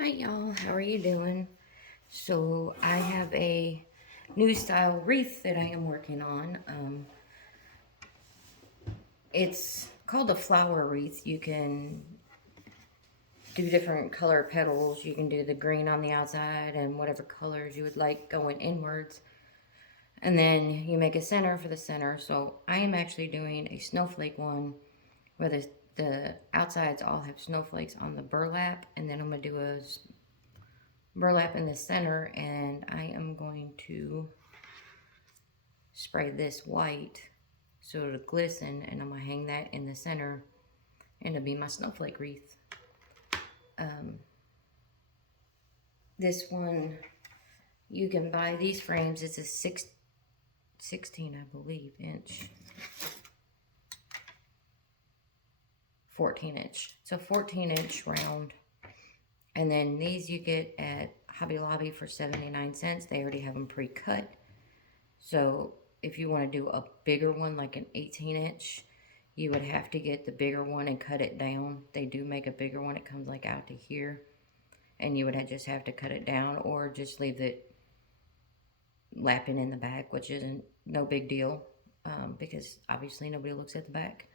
Hi y'all, how are you doing? So I have a new style wreath that I am working on. It's called a flower wreath. You can do different color petals. You can do the green on the outside and whatever colors you would like going inwards. And then you make a center for the center. So I am actually doing a snowflake one where the outsides all have snowflakes on the burlap. And then I'm going to do a burlap in the center, and I am going to spray this white so it'll glisten, and I'm going to hang that in the center, and it'll be my snowflake wreath. This one, you can buy these frames. It's a 16, I believe, inch. 14 inch. It's a 14-inch round. And then these you get at Hobby Lobby for 79 cents. They already have them pre-cut. So if you want to do a bigger one, like an 18-inch, you would have to get the bigger one and cut it down. They do make a bigger one. It comes like out to here. And you would just have to cut it down or just leave it lapping in the back, which isn't no big deal because obviously nobody looks at the back.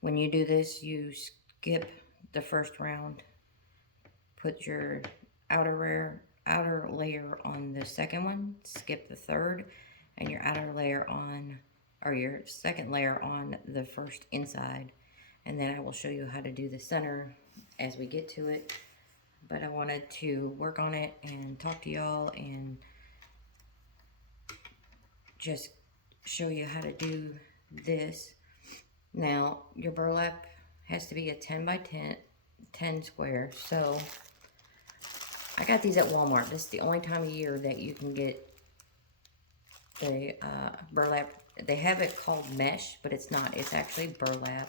When you do this, you skip the first round, put your outer layer on the second one, skip the third, and your outer layer on, or your second layer on the first inside. And then I will show you how to do the center as we get to it. But I wanted to work on it and talk to y'all and just show you how to do this. Now, your burlap has to be a 10 by 10 square. So I got these at Walmart. This is the only time of year that you can get the burlap. They have it called mesh, but it's not. It's actually burlap.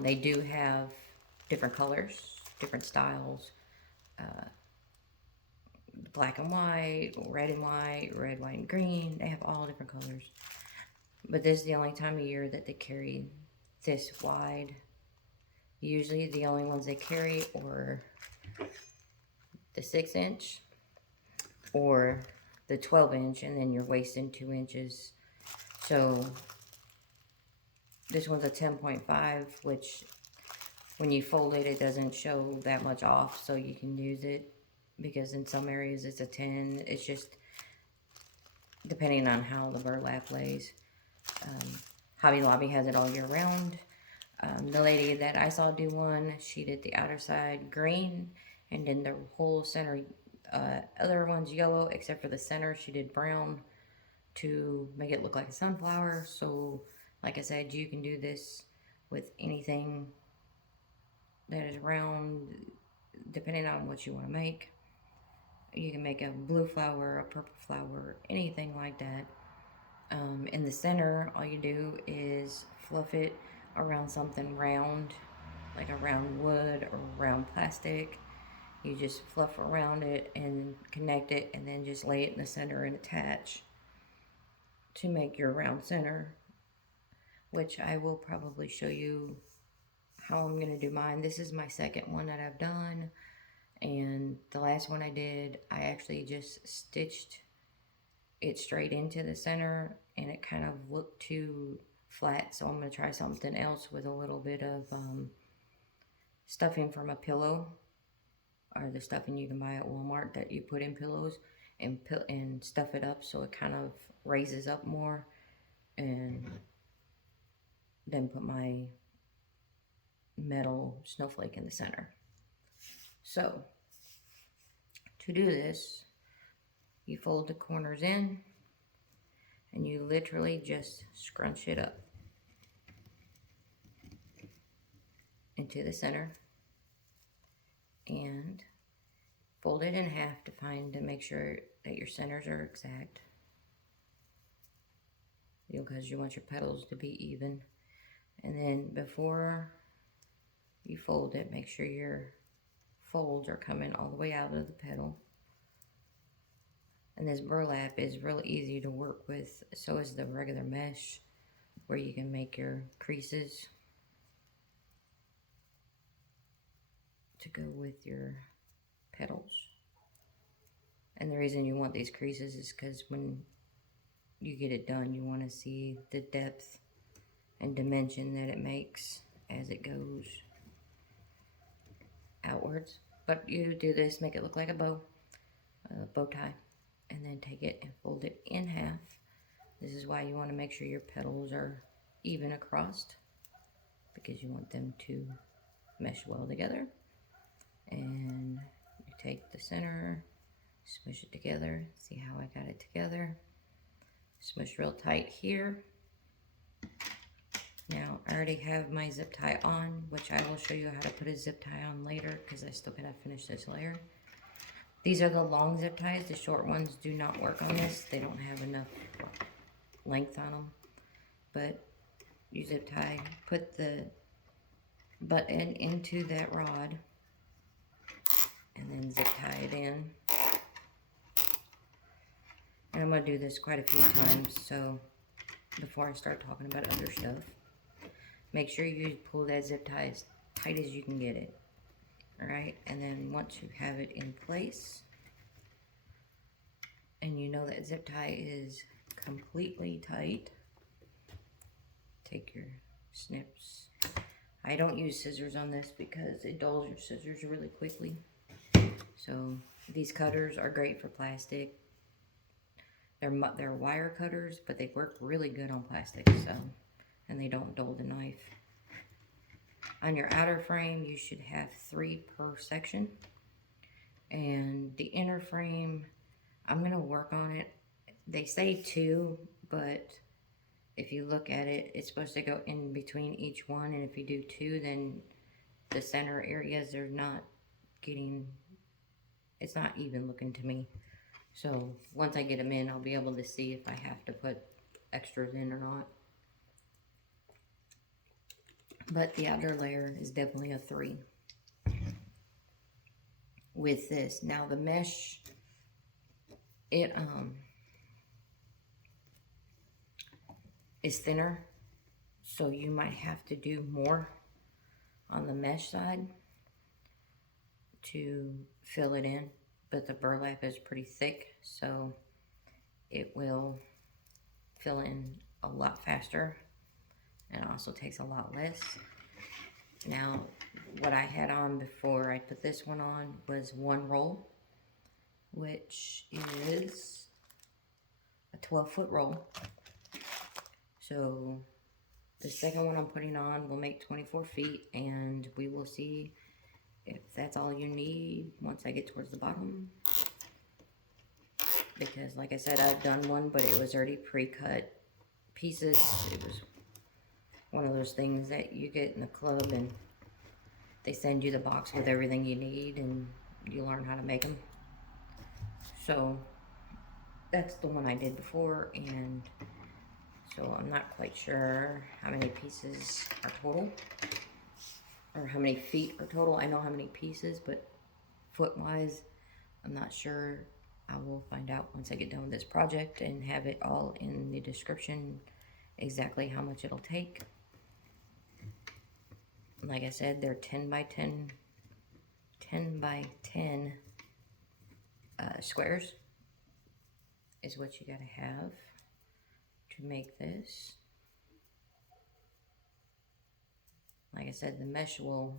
They do have different colors, different styles. Black and white, red and white, red, white, and green. They have all different colors. But this is the only time of year that they carry this wide. Usually the only ones they carry are the 6-inch or the 12-inch, and then you're wasting 2 inches. So this one's a 10.5, which when you fold it, it doesn't show that much off, so you can use it, because in some areas it's a 10. It's just depending on how the burlap lays. Hobby Lobby has it all year round. The lady that I saw do one, she did the outer side green, and then the whole center, other one's yellow, except for the center, she did brown to make it look like a sunflower. So, like I said, you can do this with anything that is round, depending on what you want to make. You can make a blue flower, a purple flower, anything like that. In the center, all you do is fluff it around something round, like a round wood or round plastic. You just fluff around it and connect it, and then just lay it in the center and attach to make your round center, which I will probably show you how I'm going to do mine. This is my second one that I've done, and the last one I did, I actually just stitched it straight into the center, and it kind of looked too flat, so I'm going to try something else with a little bit of stuffing from a pillow, or the stuffing you can buy at Walmart that you put in pillows, and stuff it up so it kind of raises up more, and then put my metal snowflake in the center. So to do this, you fold the corners in, and you literally just scrunch it up into the center, and fold it in half to make sure that your centers are exact, because you want your petals to be even. And then before you fold it, make sure your folds are coming all the way out of the petal. And this burlap is real easy to work with. So is the regular mesh, where you can make your creases. to go with your petals. And the reason you want these creases is because when you get it done, you want to see the depth and dimension that it makes as it goes outwards. But you do this, make it look like a bow tie, and then take it and fold it in half. This is why you want to make sure your petals are even across, because you want them to mesh well together. And you take the center, smush it together. See how I got it together? Smush real tight here. Now I already have my zip tie on, which I will show you how to put a zip tie on later because I still gotta finish this layer. These are the long zip ties. The short ones do not work on this. They don't have enough length on them. But you zip tie, put the button into that rod, and then zip tie it in. And I'm going to do this quite a few times, so before I start talking about other stuff, make sure you pull that zip tie as tight as you can get it. Alright, and then once you have it in place, and you know that zip tie is completely tight, take your snips. I don't use scissors on this because it dulls your scissors really quickly. So these cutters are great for plastic. They're wire cutters, but they work really good on plastic, so, and they don't dull the knife. On your outer frame, you should have 3 per section. And the inner frame, I'm going to work on it. They say 2, but if you look at it, it's supposed to go in between each one. And if you do 2, then the center areas are not getting, it's not even looking to me. So once I get them in, I'll be able to see if I have to put extras in or not. But the outer layer is definitely a 3 with this. Now the mesh, it is thinner, so you might have to do more on the mesh side to fill it in. But the burlap is pretty thick, so it will fill in a lot faster and also takes a lot less. Now, what I had on before I put this one on was 1 roll, which is a 12-foot roll. So the second one I'm putting on will make 24 feet, and we will see if that's all you need once I get towards the bottom. Because like I said, I've done one, but it was already pre-cut pieces. It was one of those things that you get in the club and they send you the box with everything you need and you learn how to make them. So that's the one I did before, and so I'm not quite sure how many pieces are total, or how many feet are total. I know how many pieces, but foot-wise, I'm not sure. I will find out once I get done with this project and have it all in the description exactly how much it'll take. Like I said, they're 10 by 10 squares is what you gotta have to make this. Like I said, the mesh will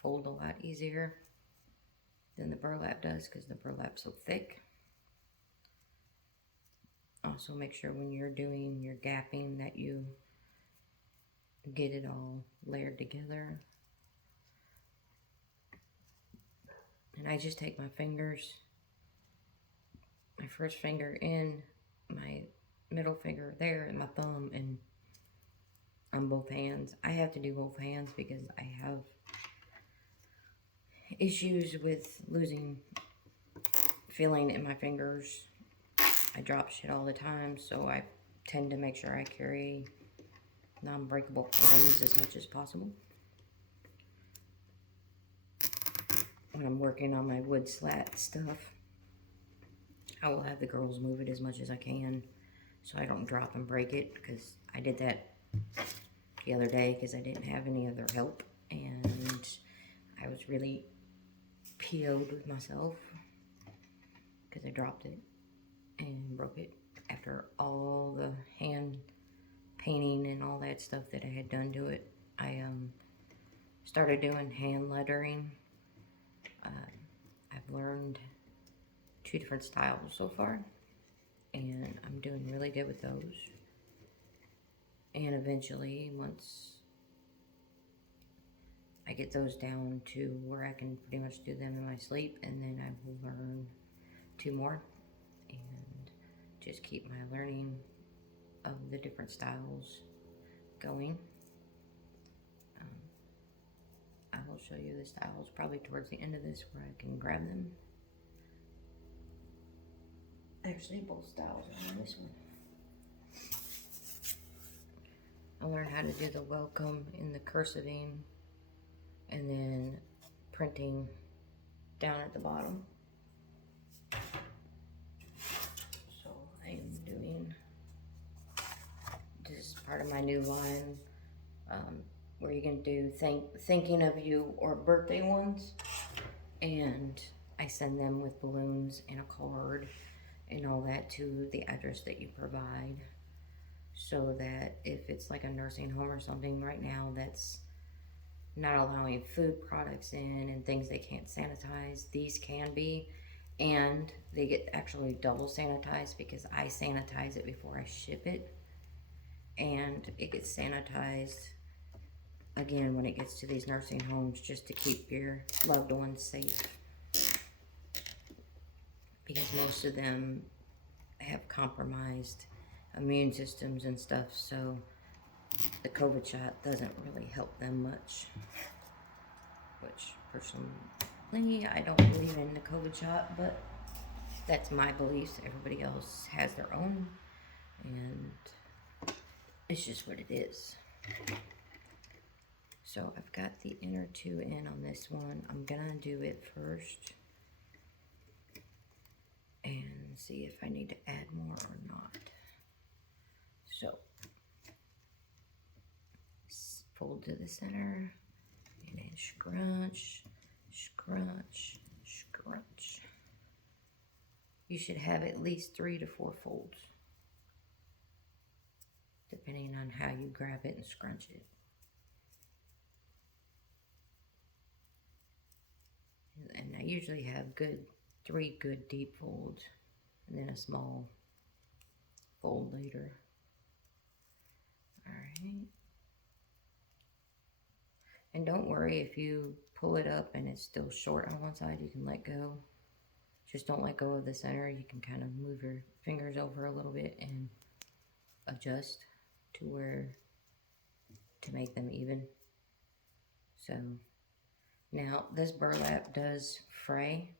fold a lot easier than the burlap does because the burlap's so thick. Also make sure when you're doing your gapping that you get it all layered together. And I just take my fingers, my first finger in, my middle finger there, and my thumb, and on both hands. I have to do both hands because I have issues with losing feeling in my fingers. I drop shit all the time, so I tend to make sure I carry non-breakable items as much as possible. When I'm working on my wood slat stuff, I will have the girls move it as much as I can so I don't drop and break it, because I did that the other day because I didn't have any other help and I was really PO'd with myself because I dropped it and broke it after all the hand painting and all that stuff that I had done to it. I started doing hand lettering. I've learned 2 different styles so far, and I'm doing really good with those. And eventually, once I get those down to where I can pretty much do them in my sleep, and then I will learn 2 more and just keep my learning of the different styles going. I will show you the styles probably towards the end of this where I can grab them. Actually, both styles are on this one. I learned how to do the welcome in the cursiving and then printing down at the bottom. So I am doing this is part of my new line where you can do thinking of you or birthday ones, and I send them with balloons and a card and all that to the address that you provide, so that if it's like a nursing home or something right now that's not allowing food products in and things they can't sanitize, these can be, and they get actually double sanitized because I sanitize it before I ship it, and it gets sanitized again when it gets to these nursing homes, just to keep your loved ones safe, because most of them have compromised immune systems and stuff, so the COVID shot doesn't really help them much, which personally I don't believe in the COVID shot, but that's my beliefs. Everybody else has their own, and it's just what it is. So I've got the inner 2 in on this one. I'm gonna do it first and see if I need to add more or not. So fold to the center and then scrunch, scrunch, scrunch. You should have at least 3 to 4 folds, depending on how you grab it and scrunch it. And I usually have 3 good deep folds, and then a small fold later. Alright. And don't worry if you pull it up and it's still short on one side, you can let go. Just don't let go of the center. You can kind of move your fingers over a little bit and adjust to make them even. So now this burlap does fray,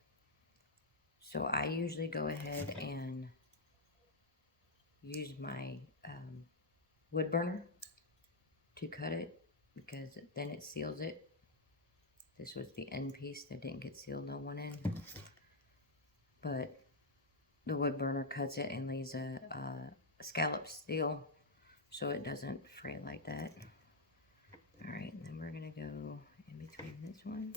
so I usually go ahead and use my wood burner to cut it, because then it seals it. This was the end piece that didn't get sealed on one end, but the wood burner cuts it and leaves a scallop seal so it doesn't fray like that. Alright, and then we're gonna go in between this one.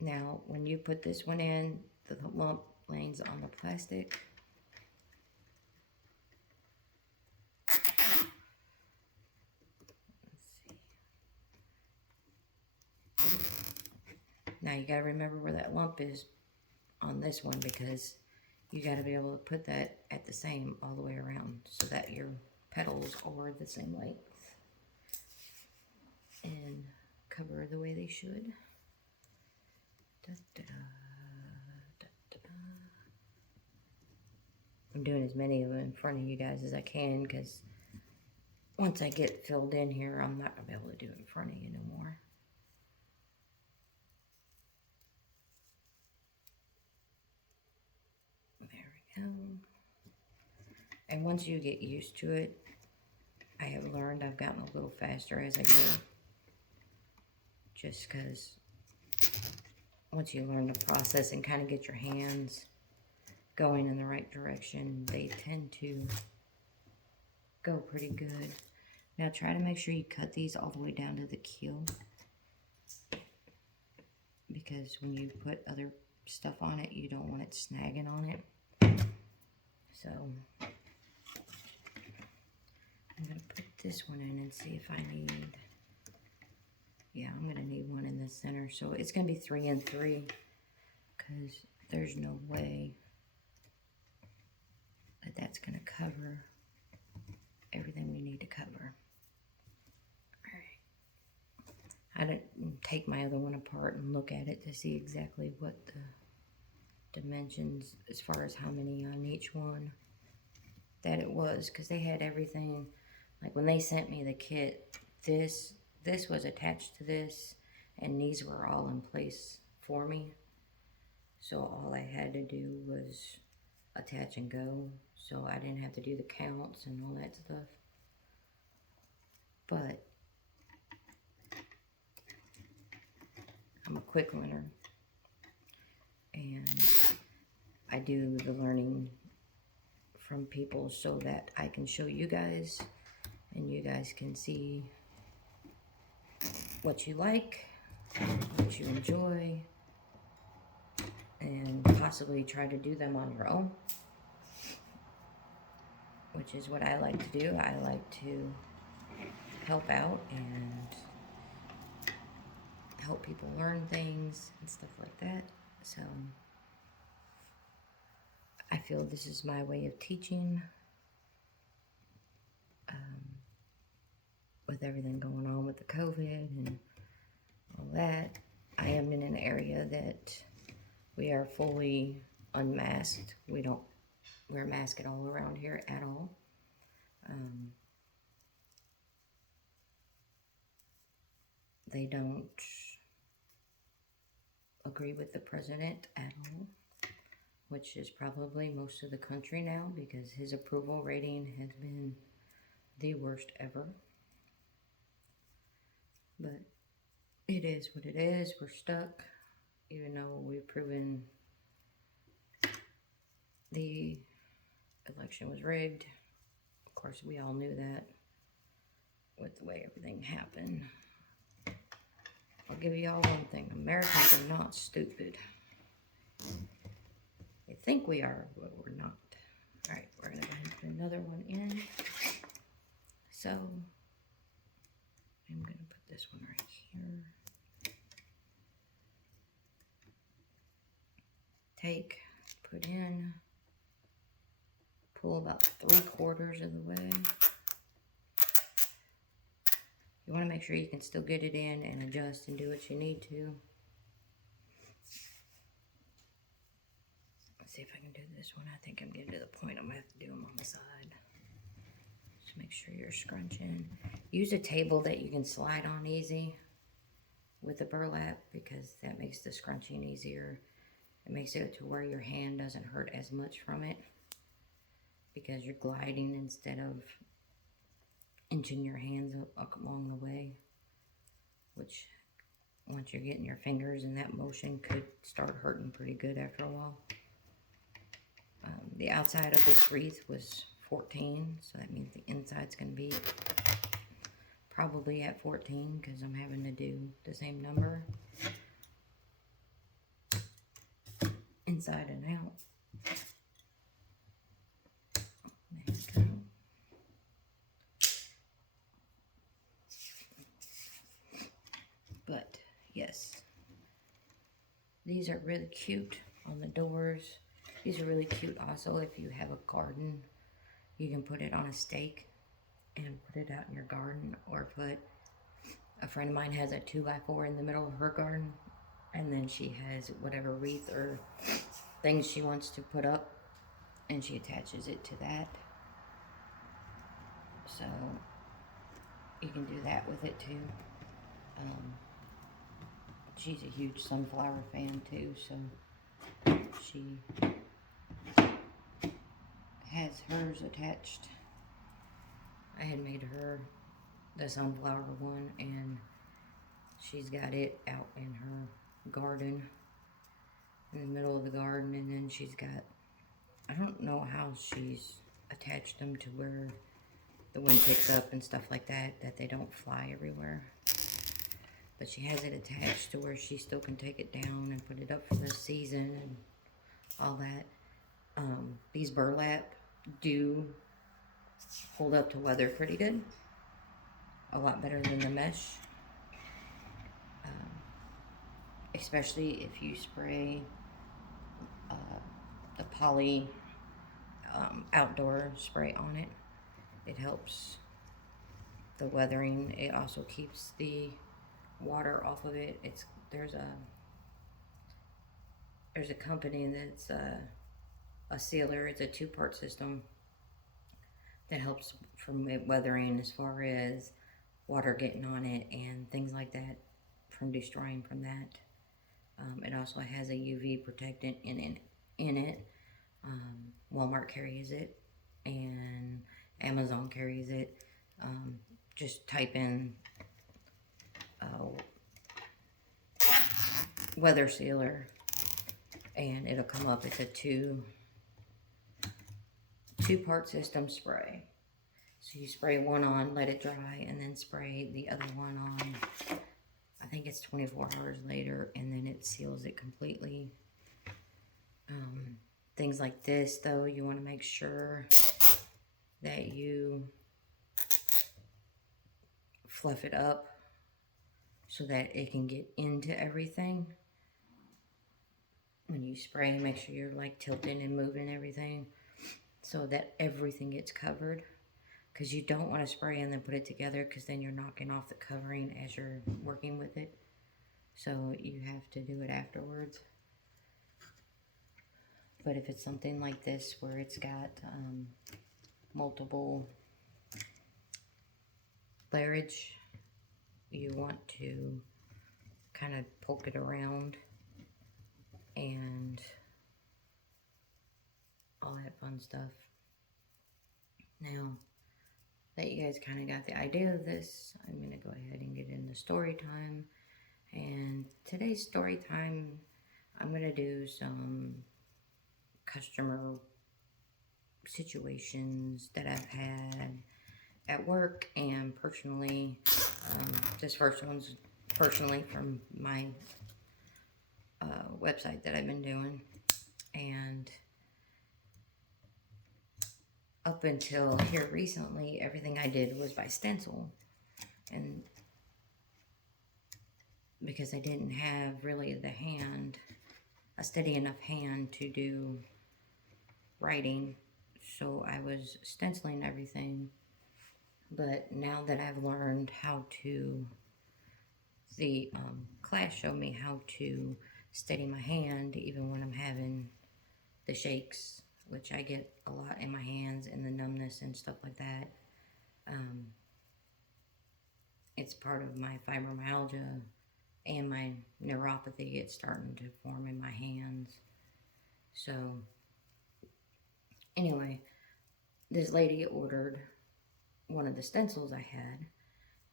Now, when you put this one in, the lump lands on the plastic. Now you gotta remember where that lump is on this one, because you gotta be able to put that at the same all the way around so that your petals are the same length and cover the way they should. Da, da, da, da, da. I'm doing as many of them in front of you guys as I can, because once I get filled in here, I'm not gonna be able to do it in front of you no more. There we go. And once you get used to it, I have learned I've gotten a little faster as I go. Just because once you learn the process and kind of get your hands going in the right direction, they tend to go pretty good. Now try to make sure you cut these all the way down to the keel. because when you put other stuff on it, you don't want it snagging on it. So I'm going to put this one in and see if I need, yeah, I'm going to need one in the center. So it's going to be 3 and 3 because there's no way that that's going to cover everything we need to cover. Alright. I didn't take my other one apart and look at it to see exactly what the dimensions as far as how many on each one that it was, because they had everything. Like when they sent me the kit, this was attached to this, and these were all in place for me. So all I had to do was attach and go. So I didn't have to do the counts and all that stuff. But I'm a quick learner, and I do the learning from people so that I can show you guys, and you guys can see what you like, what you enjoy, and possibly try to do them on your own, which is what I like to do. I like to help out and help people learn things and stuff like that. So I feel this is my way of teaching. With everything going on with the COVID and all that, I am in an area that we are fully unmasked. We don't wear a mask at all around here at all. They don't agree with the president at all, which is probably most of the country now, because his approval rating has been the worst ever. But it is what it is. We're stuck, even though we've proven the election was rigged. Of course, we all knew that with the way everything happened. I'll give you all one thing. Americans are not stupid. They think we are, but we're not. All right, we're going to go ahead and put another one in. So I'm going to put this one right here. Take, put in, pull about 3/4 of the way. You want to make sure you can still get it in and adjust and do what you need to. Let's see if I can do this one. I think I'm getting to the point I'm going to have to do them on the side. Just make sure you're scrunching. Use a table that you can slide on easy with the burlap, because that makes the scrunching easier. It makes it to where your hand doesn't hurt as much from it, because you're gliding instead of inching your hands up along the way, which once you're getting your fingers in that motion could start hurting pretty good after a while. The outside of this wreath was 14, so that means the inside's going to be probably at 14, because I'm having to do the same number inside and out. There you go. But yes, these are really cute on the doors. These are really cute also if you have a garden. You can put it on a stake and put it out in your garden, or put, a friend of mine has a 2x4 in the middle of her garden, and then she has whatever wreath or things she wants to put up, and she attaches it to that. So you can do that with it too. She's a huge sunflower fan too, so she has hers attached. I had made her the sunflower one, and she's got it out in her garden, in the middle of the garden, and then she's got, I don't know how she's attached them to where the wind picks up and stuff like that, that they don't fly everywhere. but she has it attached to where she still can take it down and put it up for the season and all that. These burlap do hold up to weather pretty good. A lot better than the mesh. Especially if you spray the poly outdoor spray on it. It helps the weathering. It also keeps the water off of it. There's a company that's a sealer. It's a 2-part system that helps from weathering as far as water getting on it and things like that, from destroying from that. It also has a UV protectant in it. Walmart carries it and Amazon carries it. Just type in weather sealer and it'll come up. It's a two-part system spray. So you spray one on, let it dry, and then spray the other one on. I think it's 24 hours later, and then it seals it completely. Things like this, though, you want to make sure that you fluff it up so that it can get into everything. When you spray, make sure you're like tilting and moving everything so that everything gets covered. Because you don't want to spray and then put it together, because then you're knocking off the covering as you're working with it. So you have to do it afterwards. But if it's something like this where it's got multiple layerage, you want to kind of poke it around and all that fun stuff. Now that you guys kind of got the idea of this, I'm going to go ahead and get into story time. And today's story time, I'm going to do some customer situations that I've had at work and personally. This first one's personally from my website that I've been doing. And up until here recently, everything I did was by stencil. And because I didn't have really a steady enough hand to do writing, so I was stenciling everything. But now that I've learned how to, the class showed me how to steady my hand even when I'm having the shakes, which I get a lot in my hands, and the numbness and stuff like that. It's part of my fibromyalgia and my neuropathy. It's starting to form in my hands. So anyway, this lady ordered one of the stencils I had,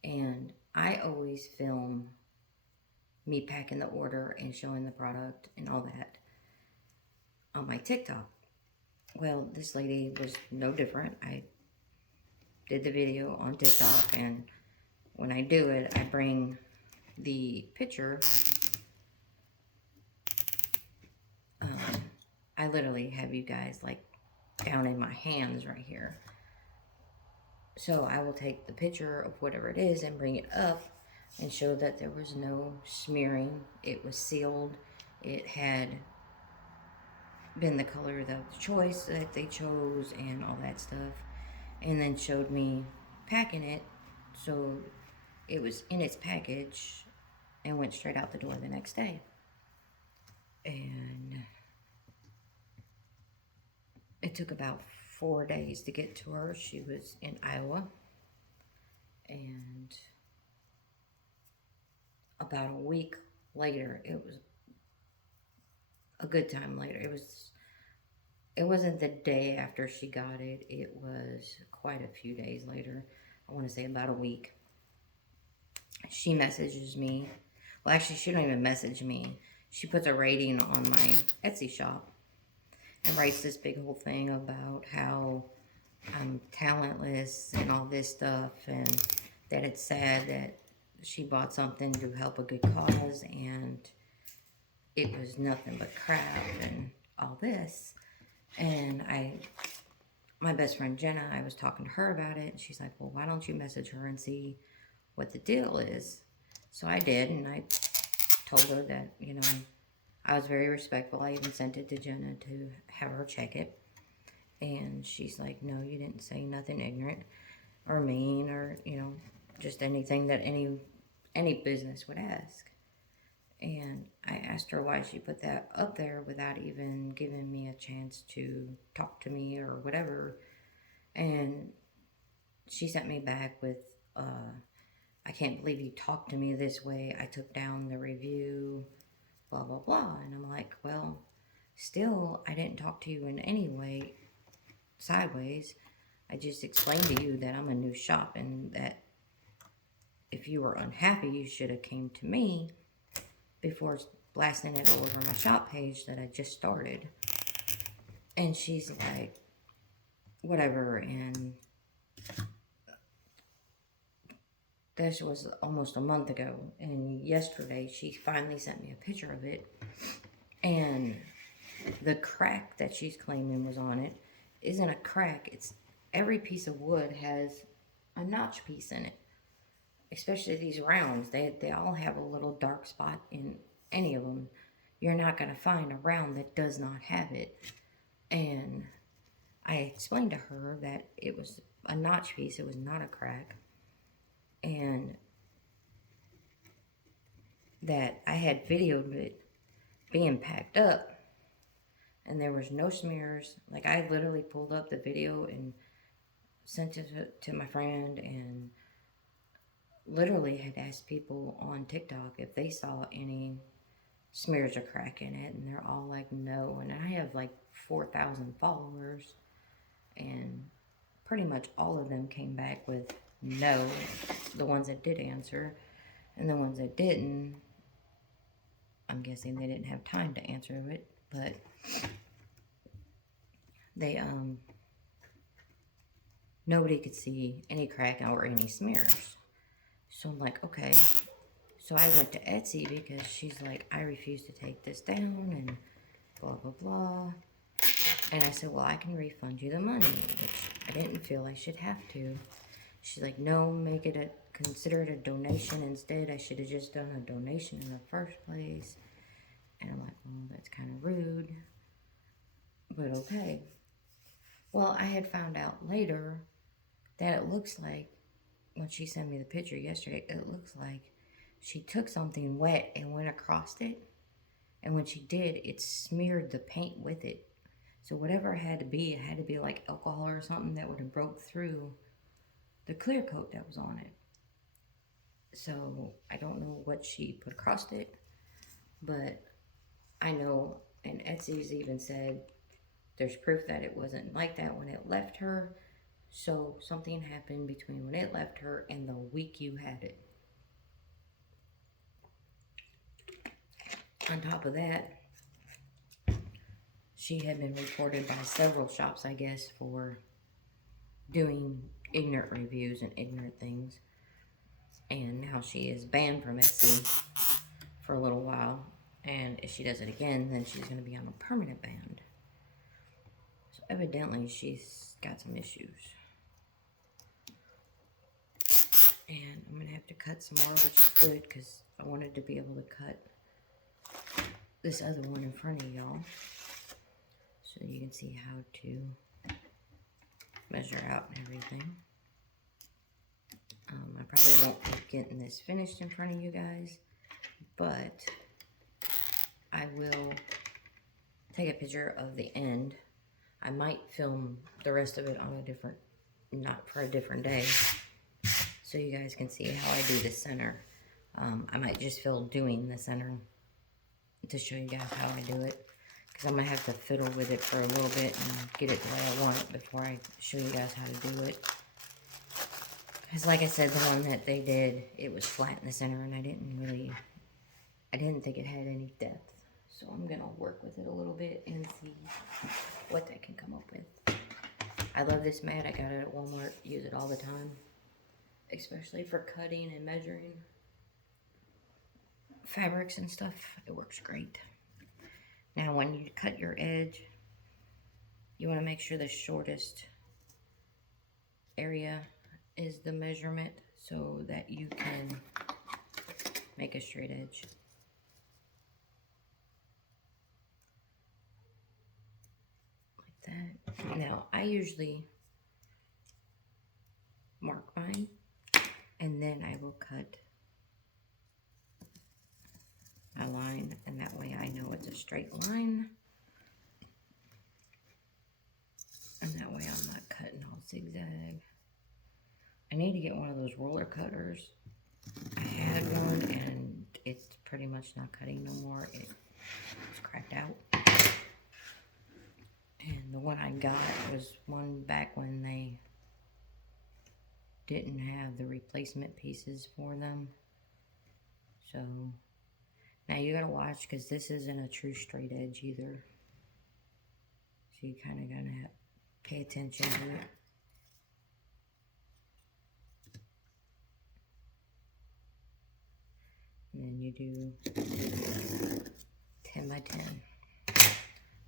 and I always film me packing the order and showing the product and all that on my TikTok. Well, this lady was no different. I did the video on TikTok, and when I do it, I bring the picture. I literally have you guys like down in my hands right here. So I will take the picture of whatever it is and bring it up and show that there was no smearing. It was sealed. It had been the color of the choice that they chose and all that stuff. And then showed me packing it so it was in its package and went straight out the door the next day. And it took about 4 days to get to her. She was in Iowa. And about a week later, it was a good time later. It wasn't the day after she got it. It was quite a few days later. I want to say about a week. She messages me. Well, actually, she don't even message me. She puts a rating on my Etsy shop and writes this big whole thing about how I'm talentless and all this stuff, and that it's sad that she bought something to help a good cause, and it was nothing but crap and all this. And my best friend Jenna, I was talking to her about it, and she's like, well, why don't you message her and see what the deal is? So I did, and I told her that, you know, I was very respectful. I even sent it to Jenna to have her check it. And she's like, no, you didn't say nothing ignorant or mean or, you know, just anything that any business would ask. And I asked her why she put that up there without even giving me a chance to talk to me or whatever. And she sent me back with, I can't believe you talked to me this way. I took down the review, blah, blah, blah. And I'm like, well, still, I didn't talk to you in any way sideways. I just explained to you that I'm a new shop and that if you were unhappy, you should have came to me before blasting it all over my shop page that I just started. And she's like, whatever. And this was almost a month ago. And yesterday, she finally sent me a picture of it. And the crack that she's claiming was on it isn't a crack. It's every piece of wood has a notch piece in it. Especially these rounds, they all have a little dark spot in any of them. You're not going to find a round that does not have it. And I explained to her that it was a notch piece, it was not a crack. And that I had videoed it being packed up. And there was no smears. Like, I literally pulled up the video and sent it to my friend and literally had asked people on TikTok if they saw any smears or crack in it, and they're all like, no. And I have like 4,000 followers, and pretty much all of them came back with no, the ones that did answer. And the ones that didn't, I'm guessing they didn't have time to answer it, but they, nobody could see any crack or any smears. So I'm like, okay. So I went to Etsy because she's like, I refuse to take this down and blah, blah, blah. And I said, well, I can refund you the money, which I didn't feel I should have to. She's like, no, consider it a donation instead. I should have just done a donation in the first place. And I'm like, well, that's kind of rude, but okay. Well, I had found out later that it looks like, when she sent me the picture yesterday, it looks like she took something wet and went across it. And when she did, it smeared the paint with it. So whatever it had to be like alcohol or something that would have broke through the clear coat that was on it. So I don't know what she put across it, but I know, and Etsy's even said there's proof that it wasn't like that when it left her. So something happened between when it left her and the week you had it. On top of that, she had been reported by several shops, I guess, for doing ignorant reviews and ignorant things. And now she is banned from Etsy for a little while. And if she does it again, then she's going to be on a permanent ban. So evidently she's got some issues. And I'm going to have to cut some more, which is good because I wanted to be able to cut this other one in front of y'all so you can see how to measure out and everything. I probably won't be getting this finished in front of you guys, but I will take a picture of the end. I might film the rest of it on not for a different day, so you guys can see how I do the center. I might just film doing the center to show you guys how I do it, because I'm going to have to fiddle with it for a little bit and get it the way I want it before I show you guys how to do it. Because like I said, the one that they did, it was flat in the center, and I didn't think it had any depth. So I'm going to work with it a little bit and see what I can come up with. I love this mat. I got it at Walmart. Use it all the time, especially for cutting and measuring. fabrics and stuff, it works great. Now when you cut your edge, you want to make sure the shortest area is the measurement so that you can make a straight edge. Like that. Now I usually mark mine and then I will cut my line, and that way I know it's a straight line, and that way I'm not cutting all zigzag. I need to get one of those roller cutters. I had one and it's pretty much not cutting no more. It's cracked out. And the one I got was one back when they didn't have the replacement pieces for them. So now you gotta watch, because this isn't a true straight edge either. So you kind of gotta pay attention to it. And then you do 10 by 10.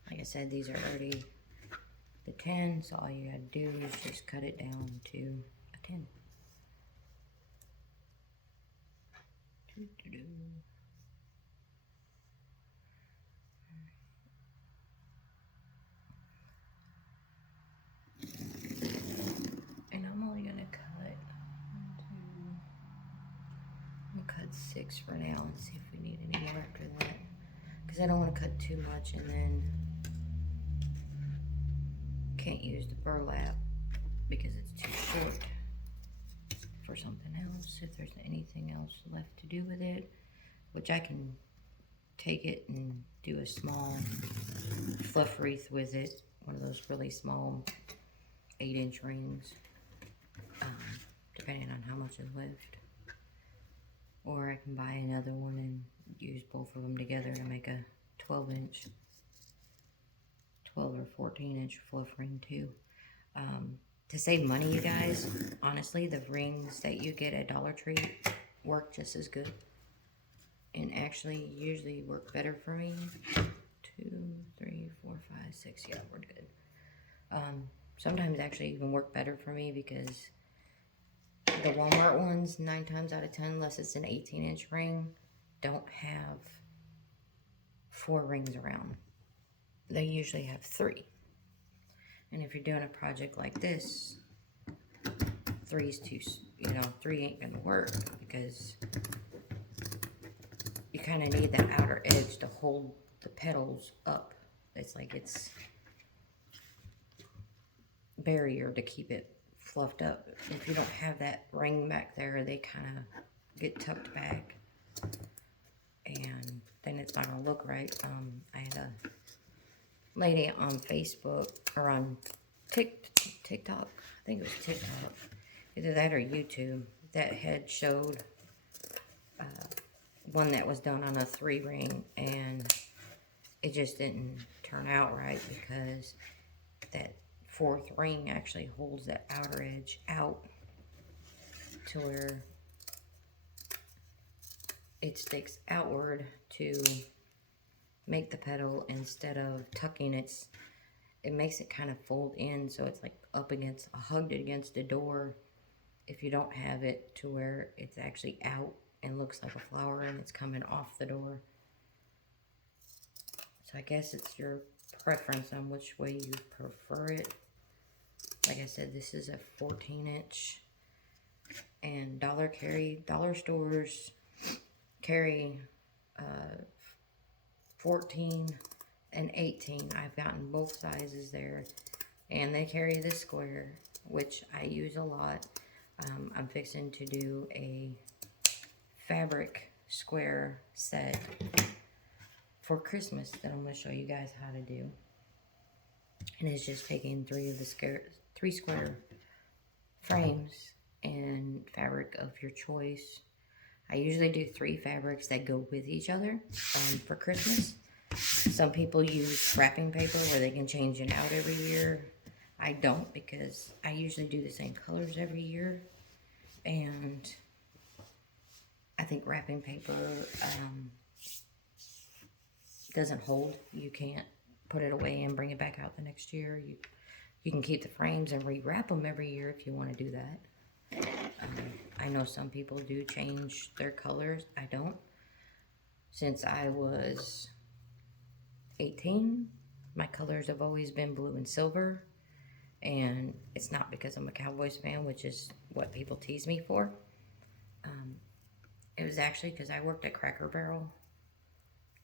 Like I said, these are already the 10, so all you gotta do is just cut it down to a 10. And I'm only gonna cut 6 for now and see if we need any more after that, because I don't want to cut too much and then can't use the burlap because it's too short for something else. If there's anything else left to do with it, which I can take it and do a small fluff wreath with it, one of those really small 8-inch rings, depending on how much is left. Or I can buy another one and use both of them together to make a 12-inch, 12 or 14-inch fluff ring too. To save money, you guys, honestly, the rings that you get at Dollar Tree work just as good. And actually, usually work better for me. 2, 3, 4, 5, 6, yeah, we're good. Sometimes actually even work better for me because the Walmart ones, 9 times out of 10, unless it's an 18-inch ring, don't have 4 rings around. They usually have 3. And if you're doing a project like this, 3's too, 3 ain't gonna work because you kind of need that outer edge to hold the petals up. It's like it's barrier to keep it fluffed up. If you don't have that ring back there, they kind of get tucked back and then it's not gonna look right. I had a lady on Facebook or on TikTok, I think it was TikTok, either that or YouTube, that had showed one that was done on a 3 ring, and it just didn't turn out right because that 4th ring actually holds that outer edge out to where it sticks outward to make the petal instead of tucking. It makes it kind of fold in, so it's like up against, hugged against the door. If you don't have it to where it's actually out and looks like a flower and it's coming off the door. So I guess it's your preference on which way you prefer it. Like I said, this is a 14-inch, and dollar stores carry 14 and 18. I've gotten both sizes there, and they carry the square, which I use a lot. I'm fixing to do a fabric square set for Christmas that I'm going to show you guys how to do. And it's just taking 3 square frames and fabric of your choice. I usually do 3 fabrics that go with each other for Christmas. Some people use wrapping paper where they can change it out every year. I don't, because I usually do the same colors every year. And I think wrapping paper doesn't hold. You can't put it away and bring it back out the next year. You can keep the frames and re-wrap them every year if you want to do that. I know some people do change their colors. I don't. Since I was 18, my colors have always been blue and silver. And it's not because I'm a Cowboys fan, which is what people tease me for. It was actually because I worked at Cracker Barrel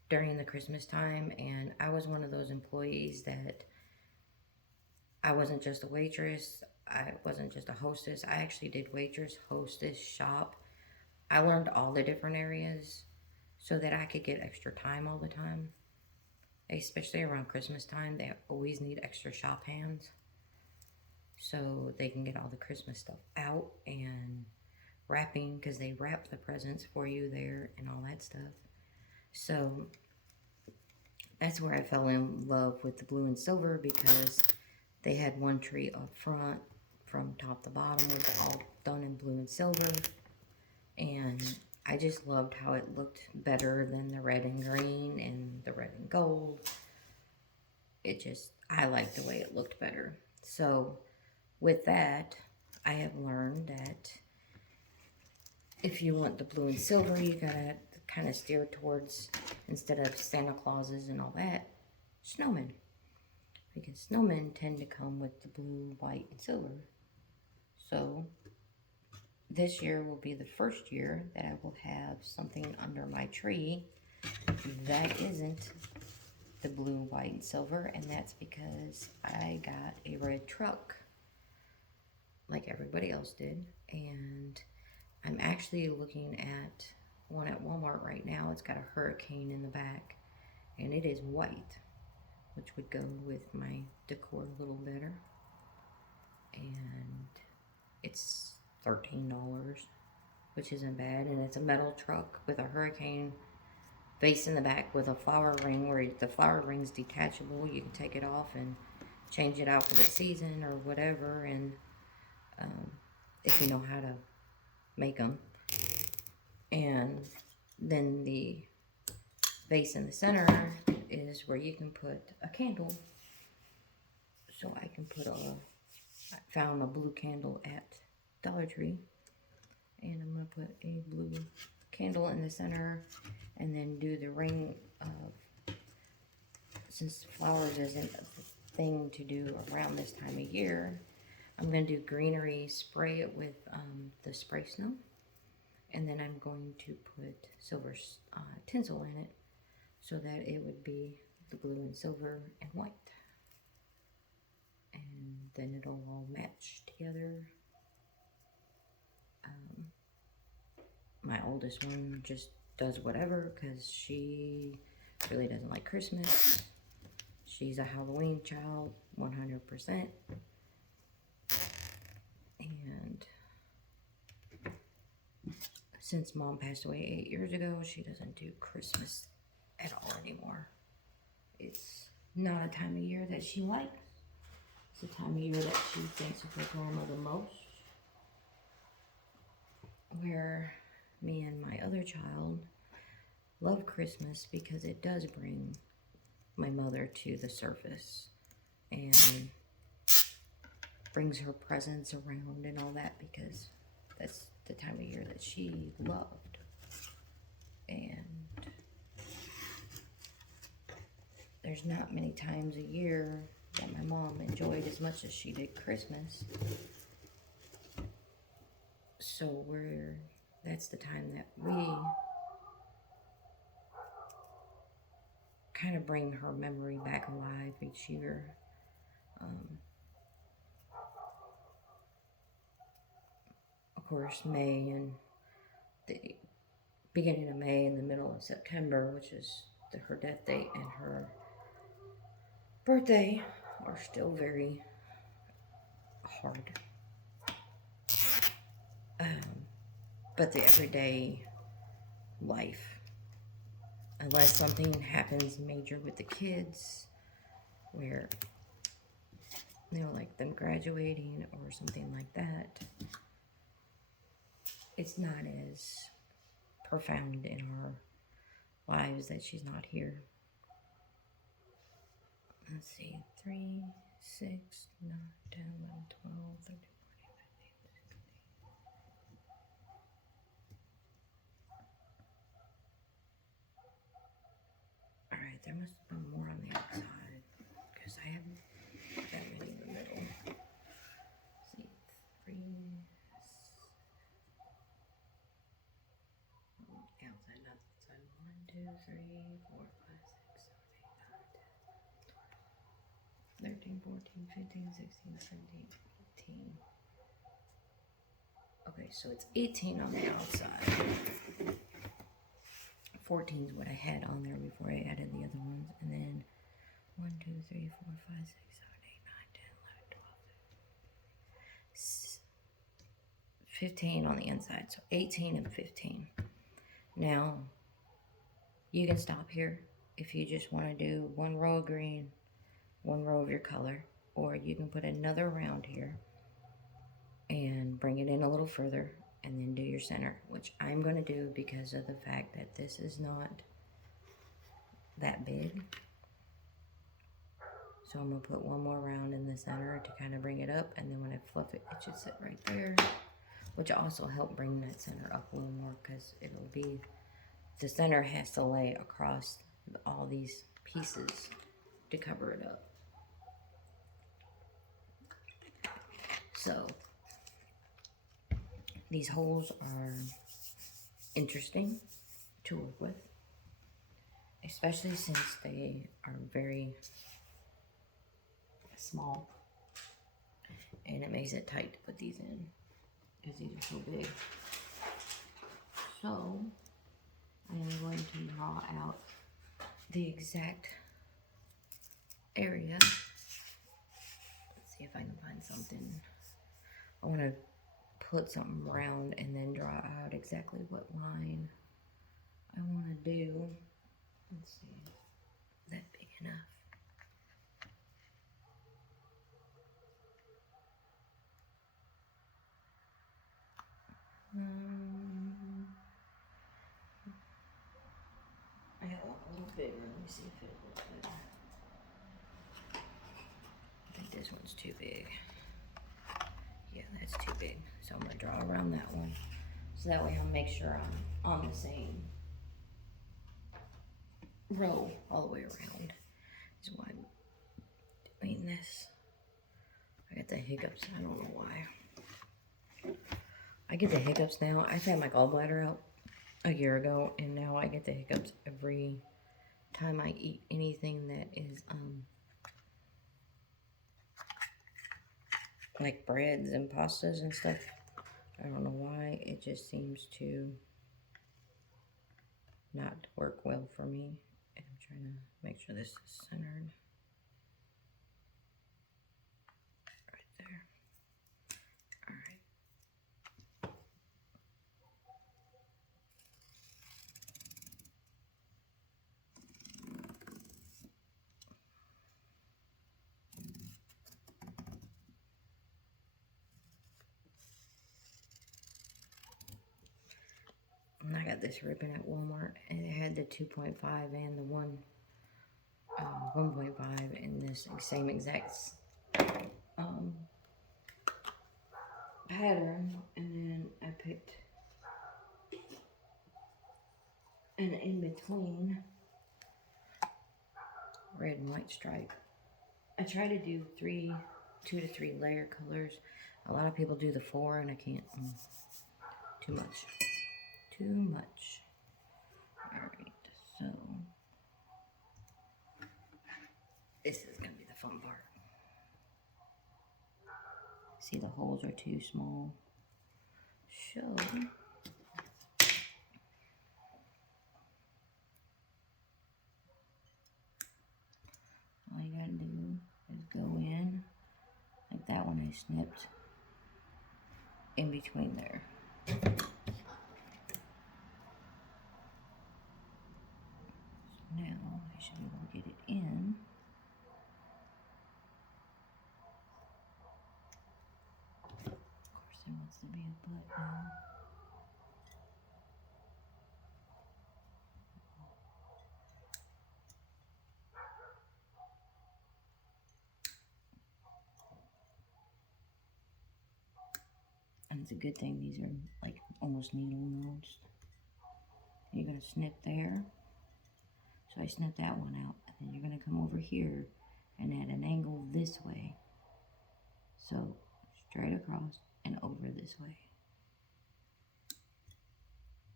during the Christmas time, and I was one of those employees that I wasn't just a waitress, I wasn't just a hostess, I actually did waitress, hostess, shop. I learned all the different areas so that I could get extra time all the time. Especially around Christmas time, they always need extra shop hands so they can get all the Christmas stuff out and wrapping, because they wrap the presents for you there and all that stuff. So that's where I fell in love with the blue and silver, because they had one tree up front from top to bottom was all done in blue and silver, and I just loved how it looked better than the red and green and the red and gold. I liked the way it looked better. So with that, I have learned that if you want the blue and silver, you gotta kind of steer towards, instead of Santa Clauses and all that, snowmen. Because snowmen tend to come with the blue, white, and silver. So this year will be the first year that I will have something under my tree that isn't the blue, white, and silver, and that's because I got a red truck like everybody else did, and I'm actually looking at one at Walmart right now. It's got a hurricane in the back, and it is white, which would go with my decor a little better. And it's $13, which isn't bad. And it's a metal truck with a hurricane vase in the back with a flower ring, where the flower ring's detachable. You can take it off and change it out for the season or whatever. And if you know how to make them. And then the vase in the center is where you can put a candle. So I can put I found a blue candle at Dollar Tree, and I'm going to put a blue candle in the center, and then do the ring of, since flowers isn't a thing to do around this time of year, I'm going to do greenery, spray it with the spray snow, and then I'm going to put silver tinsel in it so that it would be the blue and silver and white. And then it'll all match together. My oldest one just does whatever because she really doesn't like Christmas. She's a Halloween child, 100%. And since Mom passed away 8 years ago, she doesn't do Christmas at all anymore. It's not a time of year that she likes. It's a time of year that she thinks of her grandma the most. Where me and my other child love Christmas because it does bring my mother to the surface and brings her presents around and all that, because that's the time of year that she loved. And there's not many times a year that my mom enjoyed as much as she did Christmas. So that's the time that we kind of bring her memory back alive each year. Of course, May and the beginning of May and the middle of September, which is her death date and her birthday, are still very hard. But the everyday life, unless something happens major with the kids, where, like them graduating or something like that, it's not as profound in our lives that she's not here. Let's see, 3, 6, 9, 10, 11, 12, 13, 14, 15, 16. Alright, there must have been more on the outside because I haven't put that many in the middle. Let's see, 3, outside, not outside. 1, 2, 3, 4, 5, 6, 7, 8, 9, 10, 13, 14, 15, 16, 17, 18. Okay, so it's 18 on the outside. 14 is what I had on there before I added the other ones. And then 1, 2, 3, 4, 5, 6, 7, 8, 9, 10, 11, 12, 15 on the inside. So 18 and 15. Now, you can stop here if you just want to do one row of green, one row of your color. Or you can put another round here and bring it in a little further and then do your center, which I'm going to do because of the fact that this is not that big. So I'm going to put one more round in the center to kind of bring it up, and then when I fluff it, it should sit right there, which also help bring that center up a little more because it'll be, the center has to lay across all these pieces to cover it up. So these holes are interesting to work with, especially since they are very small, and it makes it tight to put these in because these are so big. So I am going to draw out the exact area. Let's see if I can find something. I want to put something round and then draw out exactly what line I want to do. Let's see, is that big enough? I got a little bigger. Let me see if it looks better. I think this one's too big. Yeah, that's too big. So I'm going to draw around that one. So that way I'll make sure I'm on the same row all the way around. That's why I'm doing this. I got the hiccups. I don't know why. I get the hiccups now. I've had my gallbladder out a year ago, and now I get the hiccups every time I eat anything that is like breads and pastas and stuff. I don't know why. It just seems to not work well for me. And I'm trying to make sure this is centered. Right there. Alright. And I got this ribbon at Walmart, and it had the 2.5 and the 1.5 in this same exact pattern, and then I picked an in-between red and white stripe. I try to do 2 to 3 layer colors. A lot of people do the 4, and I can't. Too much. Alright, so this is going to be the fun part. See, the holes are too small. So all you gotta do is go in, like that one I snipped, in between there. So now I should be able to get it in. Of course, there wants to be a butt now. It's a good thing these are like almost needle nose. You're going to snip there. So I snip that one out. And then you're going to come over here and at an angle this way. So straight across and over this way.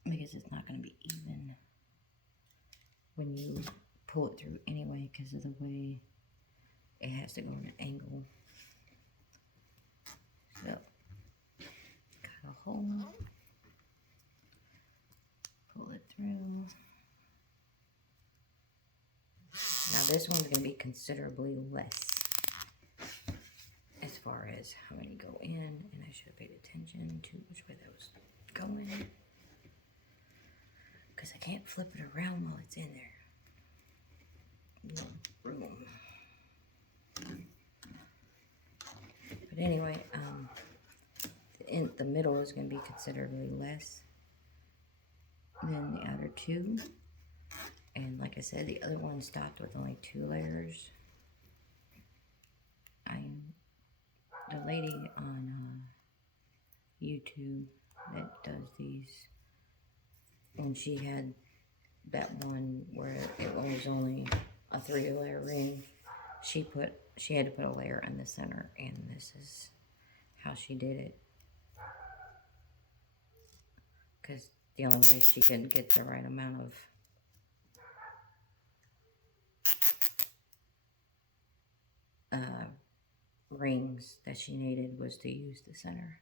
Because it's not going to be even when you pull it through anyway because of the way it has to go in an angle. So, cut a hole, pull it through. Now this one's going to be considerably less as far as how many go in, and I should have paid attention to which way that was going because I can't flip it around while it's in there. No room. But anyway, in the middle is going to be considerably less than the other two. And like I said, the other one stopped with only 2 layers. The lady on YouTube that does these, when she had that one where it was only a 3-layer ring, she had to put a layer in the center, and this is how she did it. Because the only way she could get the right amount of rings that she needed was to use the center.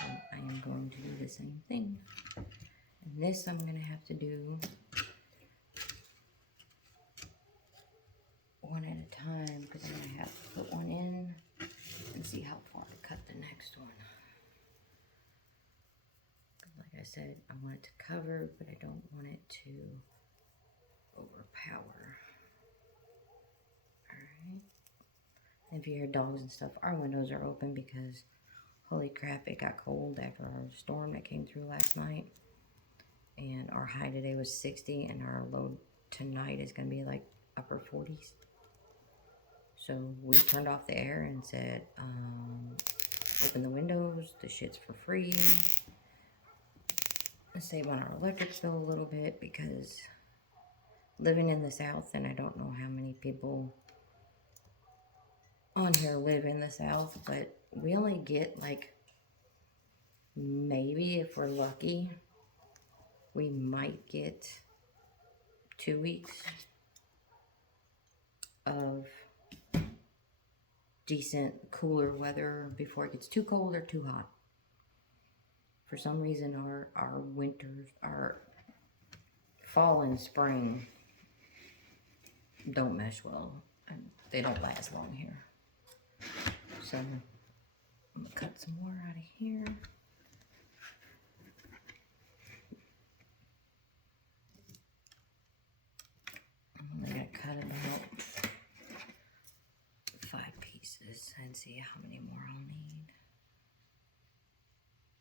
So I am going to do the same thing. And this I'm going to have to do one at a time because I'm going to have to put one in and see how far to cut the next one. Like I said, I want it to cover, but I don't want it to overpower. Alright. If you hear dogs and stuff, our windows are open because, holy crap, it got cold after our storm that came through last night. And our high today was 60, and our low tonight is going to be like upper 40s. So we turned off the air and said, open the windows, the shit's for free. Save on our electric bill a little bit because living in the South, and I don't know how many people on here live in the South, but we only get like, maybe if we're lucky, we might get 2 weeks of decent cooler weather before it gets too cold or too hot. For some reason our winters, our fall and spring don't mesh well, and they don't last long here. So I'm gonna cut some more out of here. I'm gonna cut about 5 pieces and see how many more I'll need.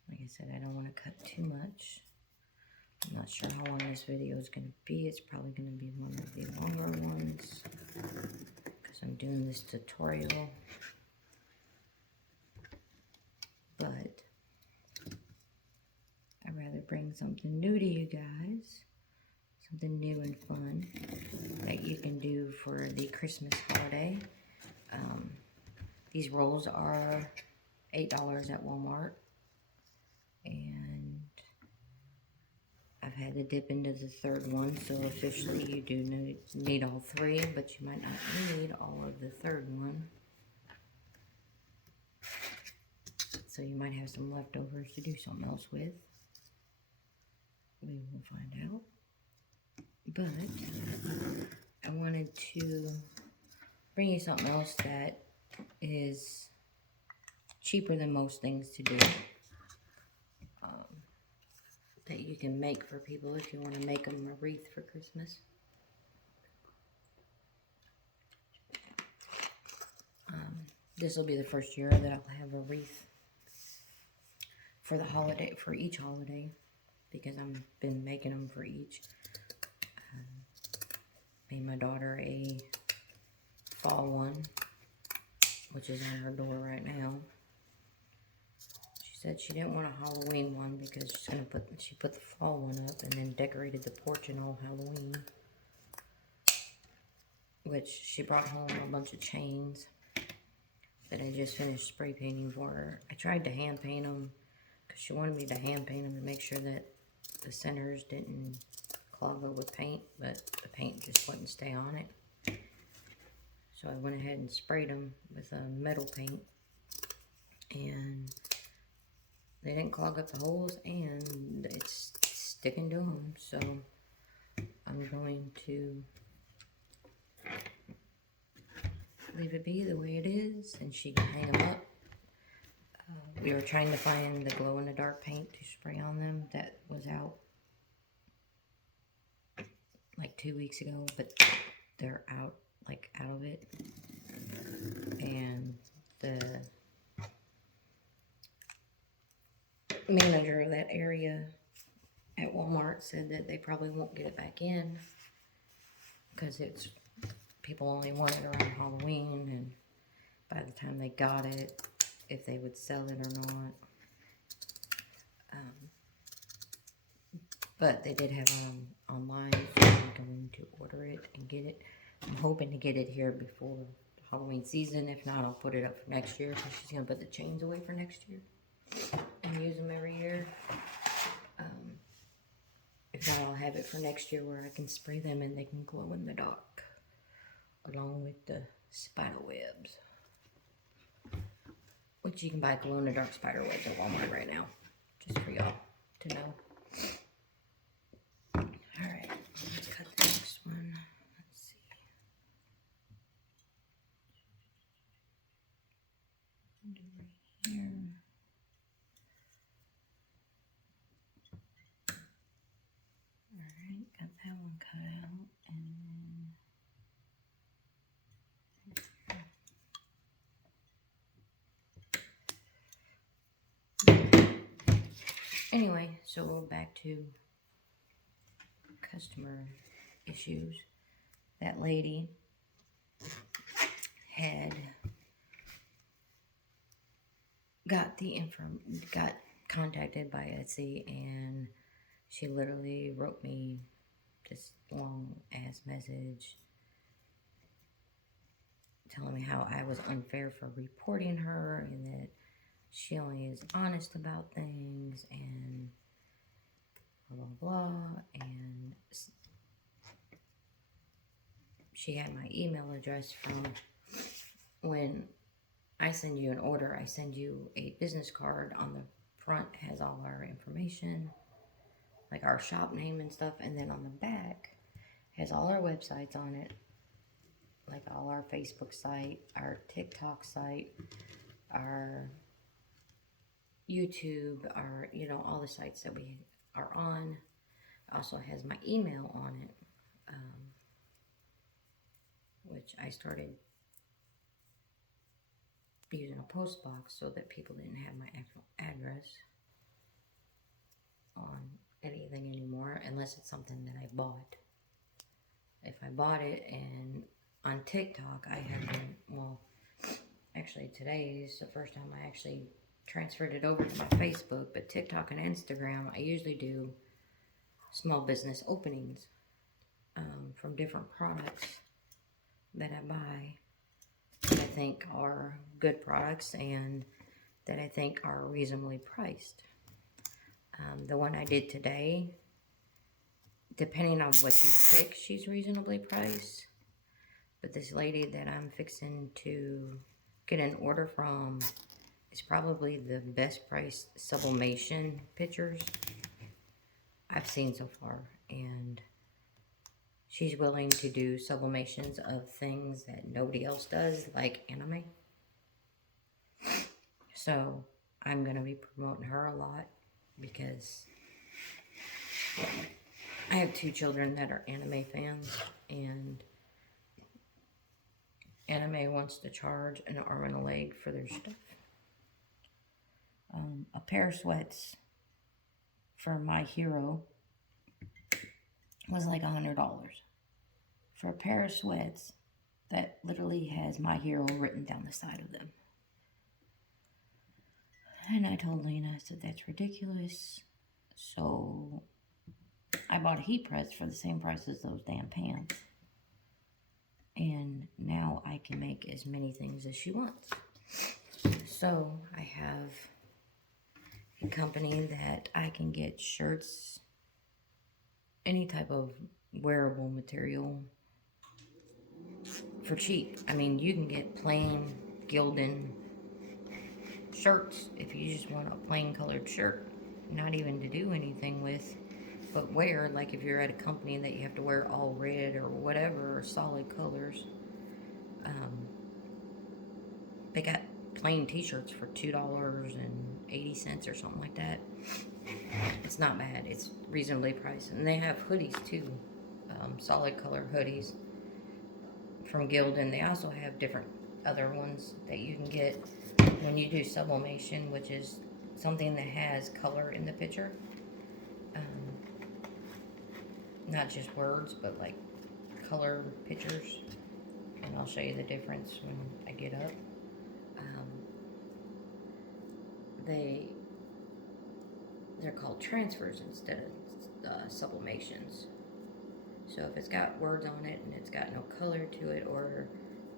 Like I said, I don't want to cut too much. I'm not sure how long this video is going to be. It's probably going to be one of the longer ones because I'm doing this tutorial. But I'd rather bring something new to you guys. Something new and fun that you can do for the Christmas holiday. These rolls are $8 at Walmart. And I've had to dip into the 3rd one, so officially you do need all 3, but you might not need all of the 3rd one. So you might have some leftovers to do something else with. We will find out. But I wanted to bring you something else that is cheaper than most things to do. That you can make for people if you want to make them a wreath for Christmas. This will be the first year that I'll have a wreath for the holiday, for each holiday, because I've been making them for each. Made my daughter a fall one, which is on her door right now. She's said she didn't want a Halloween one because she put the fall one up and then decorated the porch in all Halloween. Which she brought home a bunch of chains that I just finished spray painting for her. I tried to hand paint them because she wanted me to hand paint them to make sure that the centers didn't clog up with paint, but the paint just wouldn't stay on it. So I went ahead and sprayed them with a metal paint, and they didn't clog up the holes, and it's sticking to them. So I'm going to leave it be the way it is, and she can hang them up. We were trying to find the glow-in-the-dark paint to spray on them that was out like 2 weeks ago, but they're out of it. And the manager of that area at Walmart said that they probably won't get it back in because people only want it around Halloween, and by the time they got it, if they would sell it or not. But they did have it online, so I'm going to order it and get it. I'm hoping to get it here before Halloween season. If not, I'll put it up for next year because she's going to put the chains away for next year and use them every year. If not, I'll have it for next year where I can spray them and they can glow in the dark along with the spider webs. Which you can buy glow-in-the-dark spider webs at Walmart right now. Just for y'all to know. Alright, let's cut the next one. Let's see. Do right here. Alright, got that one cut out. And anyway, so we're back to customer issues. That lady had got contacted by Etsy, and she literally wrote me this long ass message telling me how I was unfair for reporting her and that she only is honest about things and blah blah blah. And she had my email address from when I send you an order. I send you a business card. On the front has all our information, like our shop name and stuff, and then on the back has all our websites on it, like all our Facebook site, our TikTok site, our YouTube, our, all the sites that we are on. It also has my email on it, which I started using a post box so that people didn't have my actual address on anything anymore, unless it's something that I bought. If I bought it, and on TikTok I have been, well, actually today is the first time I actually transferred it over to my Facebook, but TikTok and Instagram, I usually do small business openings from different products that I buy that I think are good products and that I think are reasonably priced. The one I did today, depending on what you pick, she's reasonably priced. But this lady that I'm fixing to get an order from is probably the best priced sublimation pictures I've seen so far. And she's willing to do sublimations of things that nobody else does, like anime. So I'm going to be promoting her a lot because I have 2 children that are anime fans, and anime wants to charge an arm and a leg for their stuff. A pair of sweats for My Hero was like $100 for a pair of sweats that literally has My Hero written down the side of them. And I told Lena, I said, that's ridiculous. So I bought a heat press for the same price as those damn pans. And now I can make as many things as she wants. So I have a company that I can get shirts, any type of wearable material for cheap. I mean, you can get plain Gildan shirts if you just want a plain colored shirt, not even to do anything with, but wear, like if you're at a company that you have to wear all red or whatever, or solid colors. They got plain t-shirts for $2.80 or something like that. It's not bad. It's reasonably priced. And they have hoodies too, solid color hoodies from Gildan. They also have different other ones that you can get when you do sublimation, which is something that has color in the picture. Not just words, but like color pictures. And I'll show you the difference when I get up. They're called transfers instead of sublimations. So if it's got words on it and it's got no color to it, or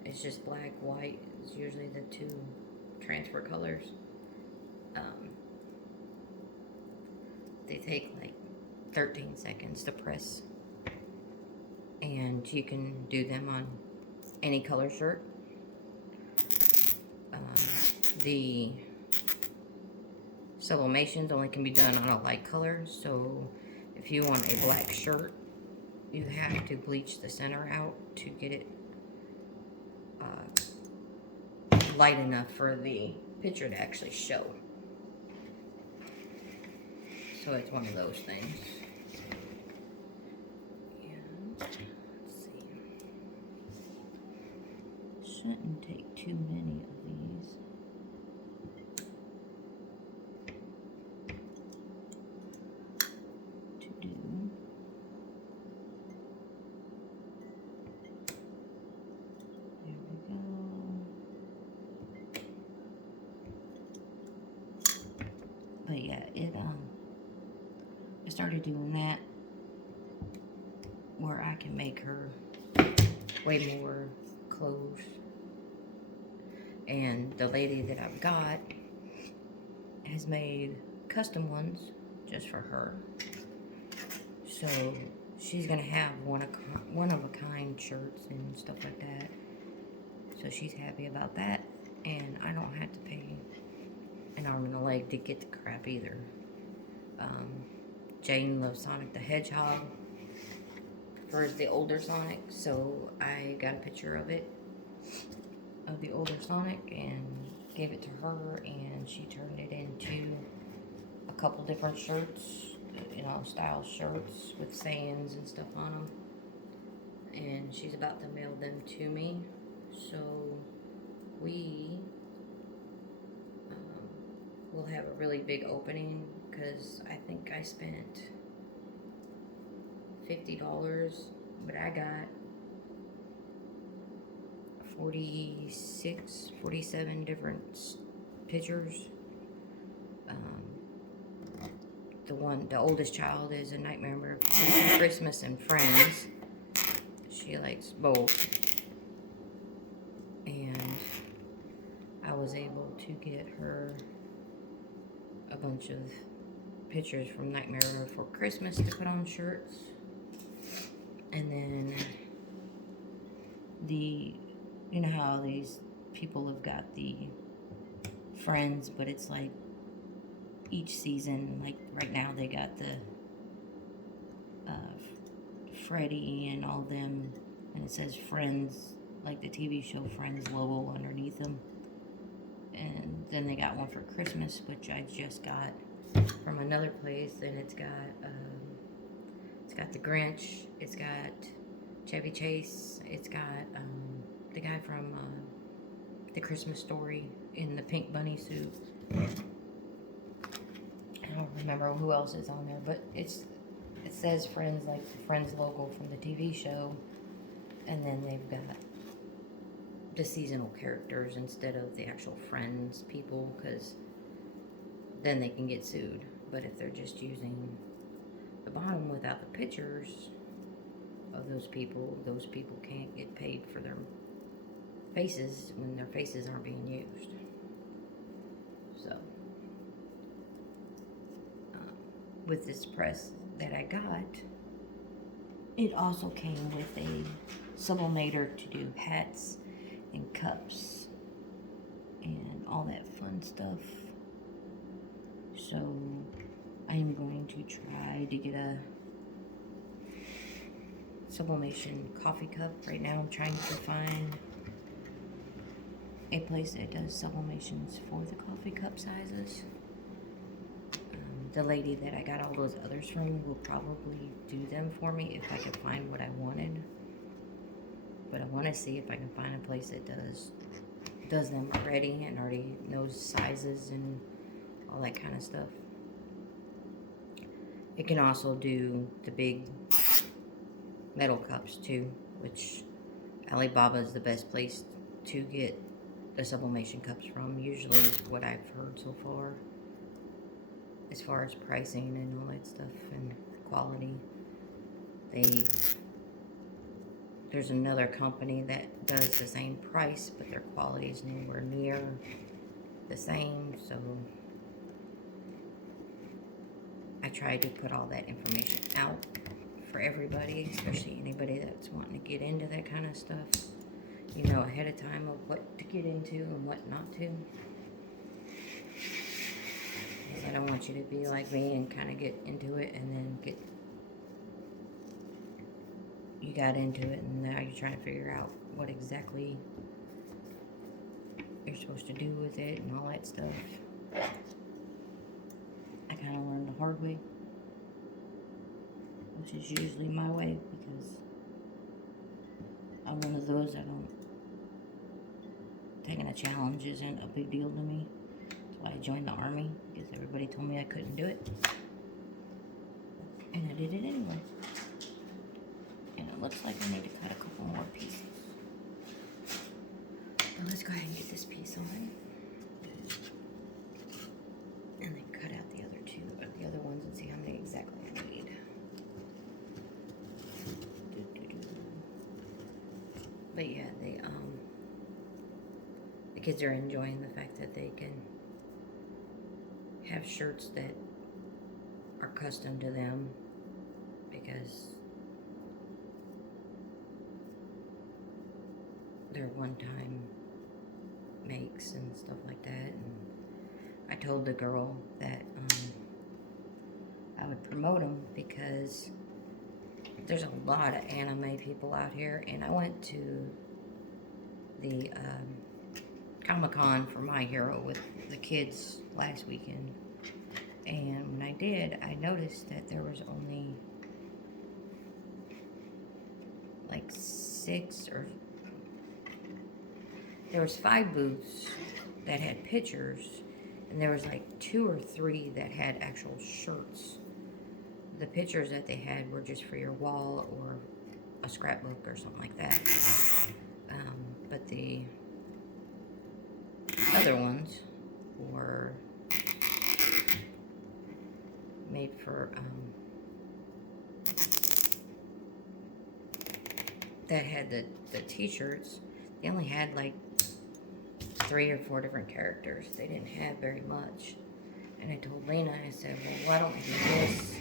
it's just black, white, it's usually the two transfer colors. They take like 13 seconds to press, and you can do them on any color shirt. The sublimations only can be done on a light color, so if you want a black shirt, you have to bleach the center out to get it light enough for the picture to actually show. So it's one of those things. And let's see. Shouldn't take too many of these. But yeah, I started doing that where I can make her way more clothes. And the lady that I've got has made custom ones just for her. So she's gonna have one of a kind shirts and stuff like that. So she's happy about that, and I don't have to pay an arm and a leg to get the crap either. Jane loves Sonic the Hedgehog, prefers the older Sonic, so I got a picture of it, of the older Sonic, and gave it to her, and she turned it into a couple different shirts, you know, style shirts with sayings and stuff on them, and she's about to mail them to me. So we will have a really big opening, because I think I spent $50, but I got 47 different pictures. The oldest child is A Nightmare Before Christmas and Friends. She likes both. And I was able to get her a bunch of pictures from Nightmare Before Christmas to put on shirts. And then you know how these people have got the Friends, but it's like each season, like right now they got the Freddie and all them, and it says Friends, like the TV show Friends logo underneath them. And then they got one for Christmas, which I just got from another place, and it's got the Grinch, it's got Chevy Chase, it's got the guy from The Christmas Story in the pink bunny suit. I don't remember who else is on there, but it says Friends, like the Friends logo from the TV show, and then they've got the seasonal characters instead of the actual Friends people, because then they can get sued. But if they're just using the bottom without the pictures of those people can't get paid for their faces when their faces aren't being used. So, with this press that I got, it also came with a sublimator to do hats and cups and all that fun stuff. So I am going to try to get a sublimation coffee cup. Right now I'm trying to find a place that does sublimations for the coffee cup sizes. The lady that I got all those others from will probably do them for me if I can find what I wanted. But I want to see if I can find a place that does them already and already knows sizes and all that kind of stuff. It can also do the big metal cups too, which Alibaba is the best place to get the sublimation cups from, usually is what I've heard so far, as far as pricing and all that stuff and quality. There's another company that does the same price, but their quality is nowhere near the same, so I try to put all that information out for everybody, especially anybody that's wanting to get into that kind of stuff. You know ahead of time of what to get into and what not to. Because I don't want you to be like me and kind of get into it and then you got into it and now you're trying to figure out what exactly you're supposed to do with it and all that stuff. I kind of learned the hard way, which is usually my way, because I'm one of those taking a challenge isn't a big deal to me. That's why I joined the army, because everybody told me I couldn't do it. And I did it anyway. And it looks like I need to cut a couple more pieces. But let's go ahead and get this piece on. And then cut out the other two, or the other ones, and see how many exactly I need. But yeah, the kids are enjoying the fact that they can have shirts that are custom to them, because they're one-time makes and stuff like that. And I told the girl that I would promote them, because there's a lot of anime people out here, and I went to the Comic-Con for My Hero with the kids last weekend, and when I did, I noticed that there was only like there was 5 booths that had pictures, and there was like 2 or 3 that had actual shirts. The pictures that they had were just for your wall or a scrapbook or something like that. But the other ones were made for, that had the t-shirts. They only had like 3 or 4 different characters. They didn't have very much. And I told Lena, I said, well, why don't we do this?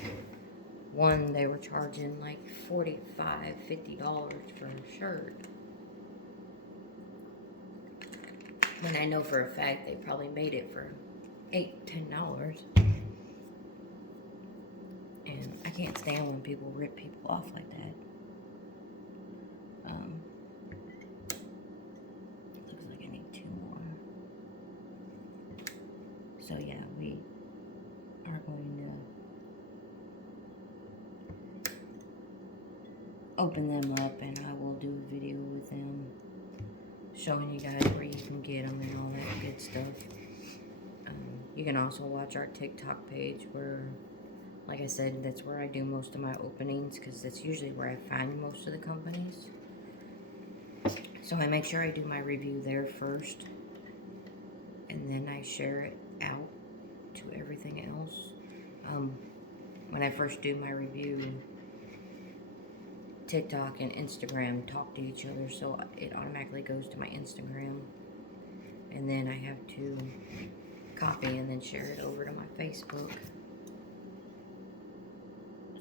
One, they were charging like $45, $50 for a shirt. When I know for a fact they probably made it for $8, $10. And I can't stand when people rip people off like that. Looks like I need 2 more. So yeah, we are going to open them up, and I will do a video with them showing you guys where you can get them and all that good stuff. You can also watch our TikTok page, where, like I said, that's where I do most of my openings, because that's usually where I find most of the companies. So I make sure I do my review there first, and then I share it out to everything else. When I first do my review, TikTok and Instagram talk to each other, so it automatically goes to my Instagram, and then I have to copy and then share it over to my Facebook,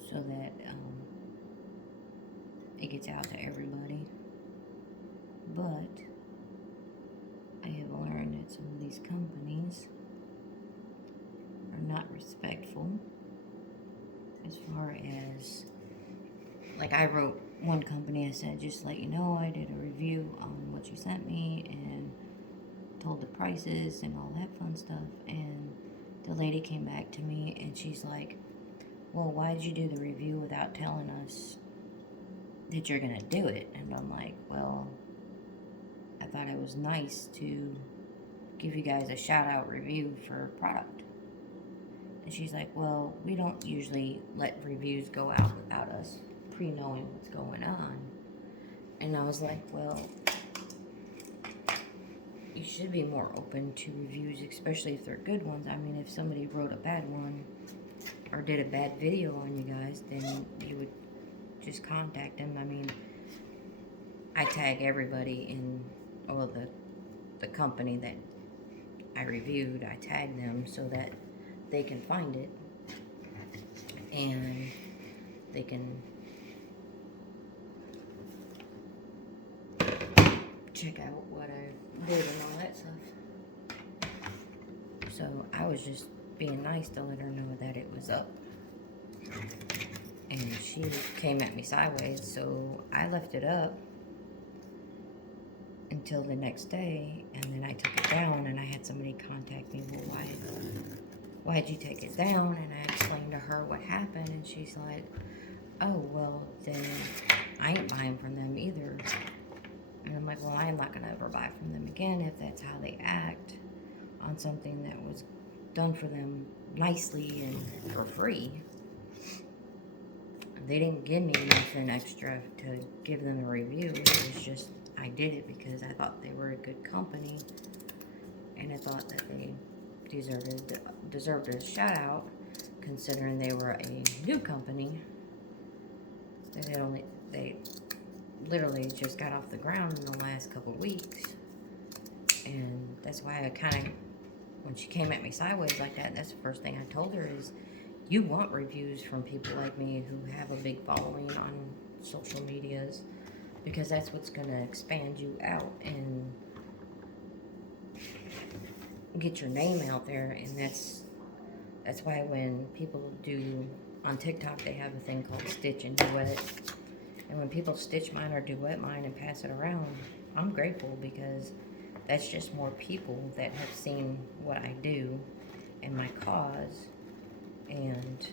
so that it gets out to everybody. But I have learned that some of these companies are not respectful, as far as, like, I wrote one company, I said, just to let you know, I did a review on what you sent me and told the prices and all that fun stuff, and the lady came back to me and she's like, well, why did you do the review without telling us that you're gonna do it? And I'm like, well, I thought it was nice to give you guys a shout out review for a product. And she's like, well, we don't usually let reviews go out without us pre-knowing what's going on. And I was like, well, you should be more open to reviews, especially if they're good ones. I mean, if somebody wrote a bad one or did a bad video on you guys, then you would just contact them. I mean, I tag everybody in, well, the company that I reviewed, I tag them so that they can find it and they can check out what I did and all that stuff. So I was just being nice to let her know that it was up. And she came at me sideways, so I left it up until the next day, and then I took it down, and I had somebody contact me, well, why'd you take it down? And I explained to her what happened, and she's like, oh, well, then I ain't buying from them either. And I'm like, well, I'm not going to ever buy from them again if that's how they act on something that was done for them nicely and for free. They didn't give me nothing extra to give them a review. It was just, I did it because I thought they were a good company, and I thought that they deserved a shout out, considering they were a new company. They literally just got off the ground in the last couple weeks, and that's why I kind of, when she came at me sideways like that, that's the first thing I told her is, you want reviews from people like me who have a big following on social medias, because that's what's going to expand you out and get your name out there. And that's why when people do on TikTok, they have a thing called stitch and duet. And when people stitch mine or duet mine and pass it around, I'm grateful, because that's just more people that have seen what I do and my cause, and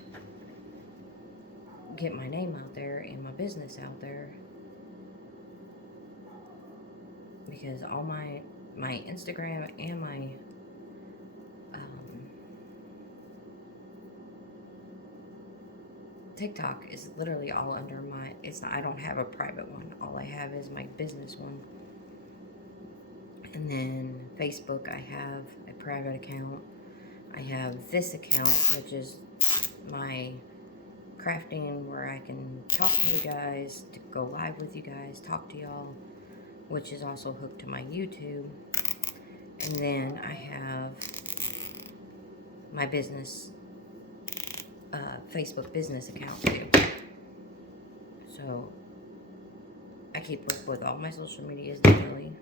get my name out there and my business out there. Because all my Instagram and my TikTok is literally all under my, I don't have a private one. All I have is my business one. And then Facebook, I have a private account. I have this account, which is my crafting, where I can talk to you guys, to go live with you guys, talk to y'all, which is also hooked to my YouTube. And then I have my business, Facebook business account too. So I keep up with all my social medias daily,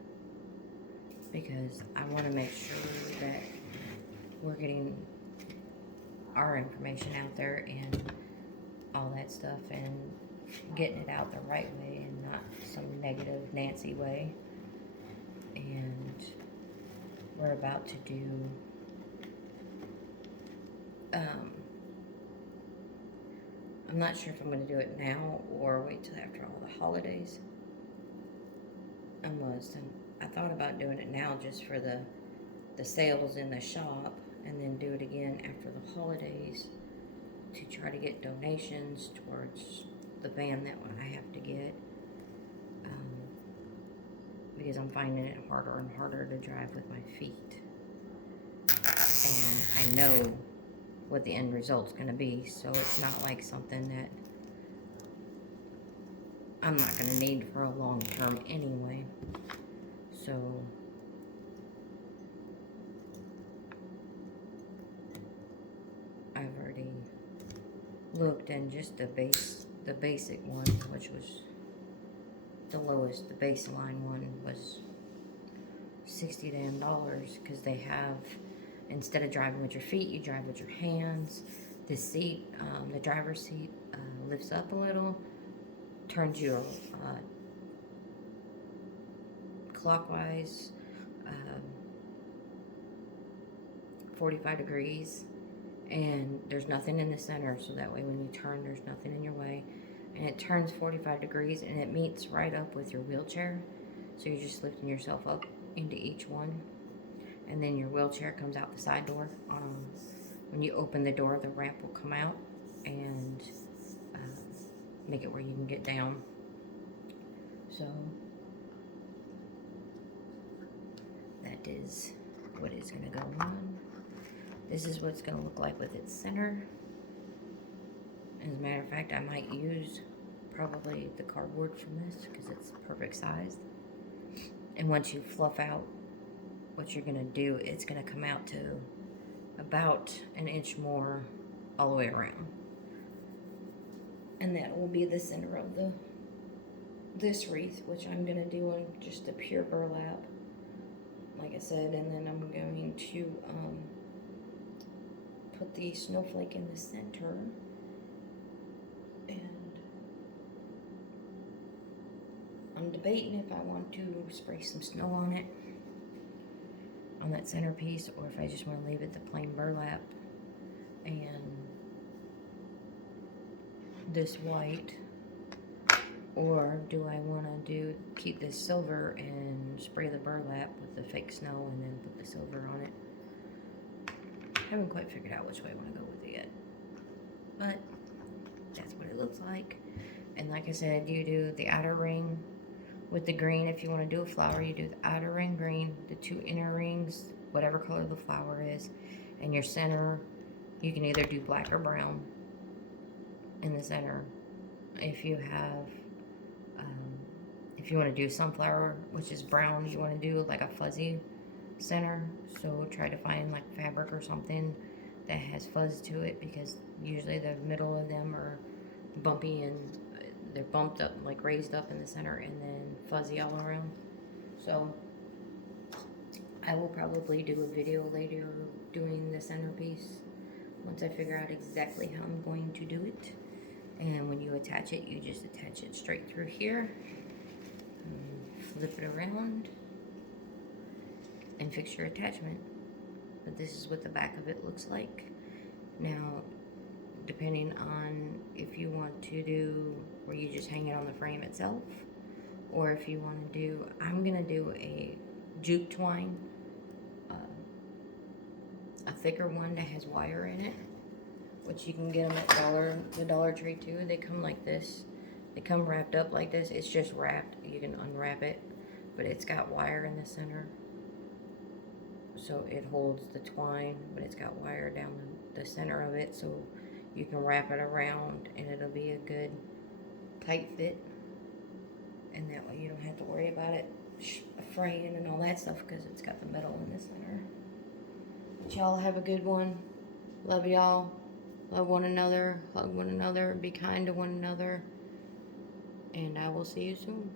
because I want to make sure that we're getting our information out there and all that stuff, and getting it out the right way and not some negative Nancy way. And we're about to do I'm not sure if I'm going to do it now or wait till after all the holidays. I thought about doing it now just for the sales in the shop, and then do it again after the holidays to try to get donations towards the van that I have to get, because I'm finding it harder and harder to drive with my feet. And I know what the end result's going to be. So it's not like something that I'm not going to need for a long term anyway. So I've already looked, and just the basic one, which was the lowest, the baseline one was $60 damn, because they have, instead of driving with your feet, you drive with your hands. The seat, the driver's seat, lifts up a little, turns you clockwise, 45 degrees, and there's nothing in the center, so that way when you turn, there's nothing in your way. And it turns 45 degrees, and it meets right up with your wheelchair, so you're just lifting yourself up into each one, and then your wheelchair comes out the side door. When you open the door, the ramp will come out and make it where you can get down. So that is what is going to go on. This is what it's going to look like with its center. As a matter of fact, I might use probably the cardboard from this because it's perfect size. And once you fluff out what you're going to do, it's going to come out to about an inch more all the way around. And that will be the center of this wreath, which I'm going to do on just a pure burlap, like I said. And then I'm going to put the snowflake in the center, and I'm debating if I want to spray some snow on it, on that centerpiece, or if I just want to leave it the plain burlap and this white, or do I want to keep this silver and spray the burlap with the fake snow and then put the silver on it. I haven't quite figured out which way I want to go with it yet, but that's what it looks like. And like I said, you do the outer ring with the green. If you want to do a flower, you do the outer ring green, the two inner rings, whatever color the flower is, and your center, you can either do black or brown in the center. If you have, if you want to do sunflower, which is brown, you want to do like a fuzzy center. So try to find like fabric or something that has fuzz to it, because usually the middle of them are bumpy and they're bumped up, like raised up in the center, and then fuzzy all around. So I will probably do a video later doing the centerpiece once I figure out exactly how I'm going to do it. And when you attach it, you just attach it straight through here, flip it around, and fix your attachment. But this is what the back of it looks like. Now, depending on if you want to do where you just hang it on the frame itself, or if you want to do, I'm gonna do a jute twine, a thicker one that has wire in it, which you can get them at the Dollar Tree too. They come like this. They come wrapped up like this. It's just wrapped. You can unwrap it, but it's got wire in the center, so it holds the twine, but it's got wire down the center of it, so you can wrap it around and it'll be a good tight fit, and that way you don't have to worry about it fraying and all that stuff, because it's got the metal in the center. But y'all have a good one. Love y'all. Love one another. Hug one another. Be kind to one another. And I will see you soon.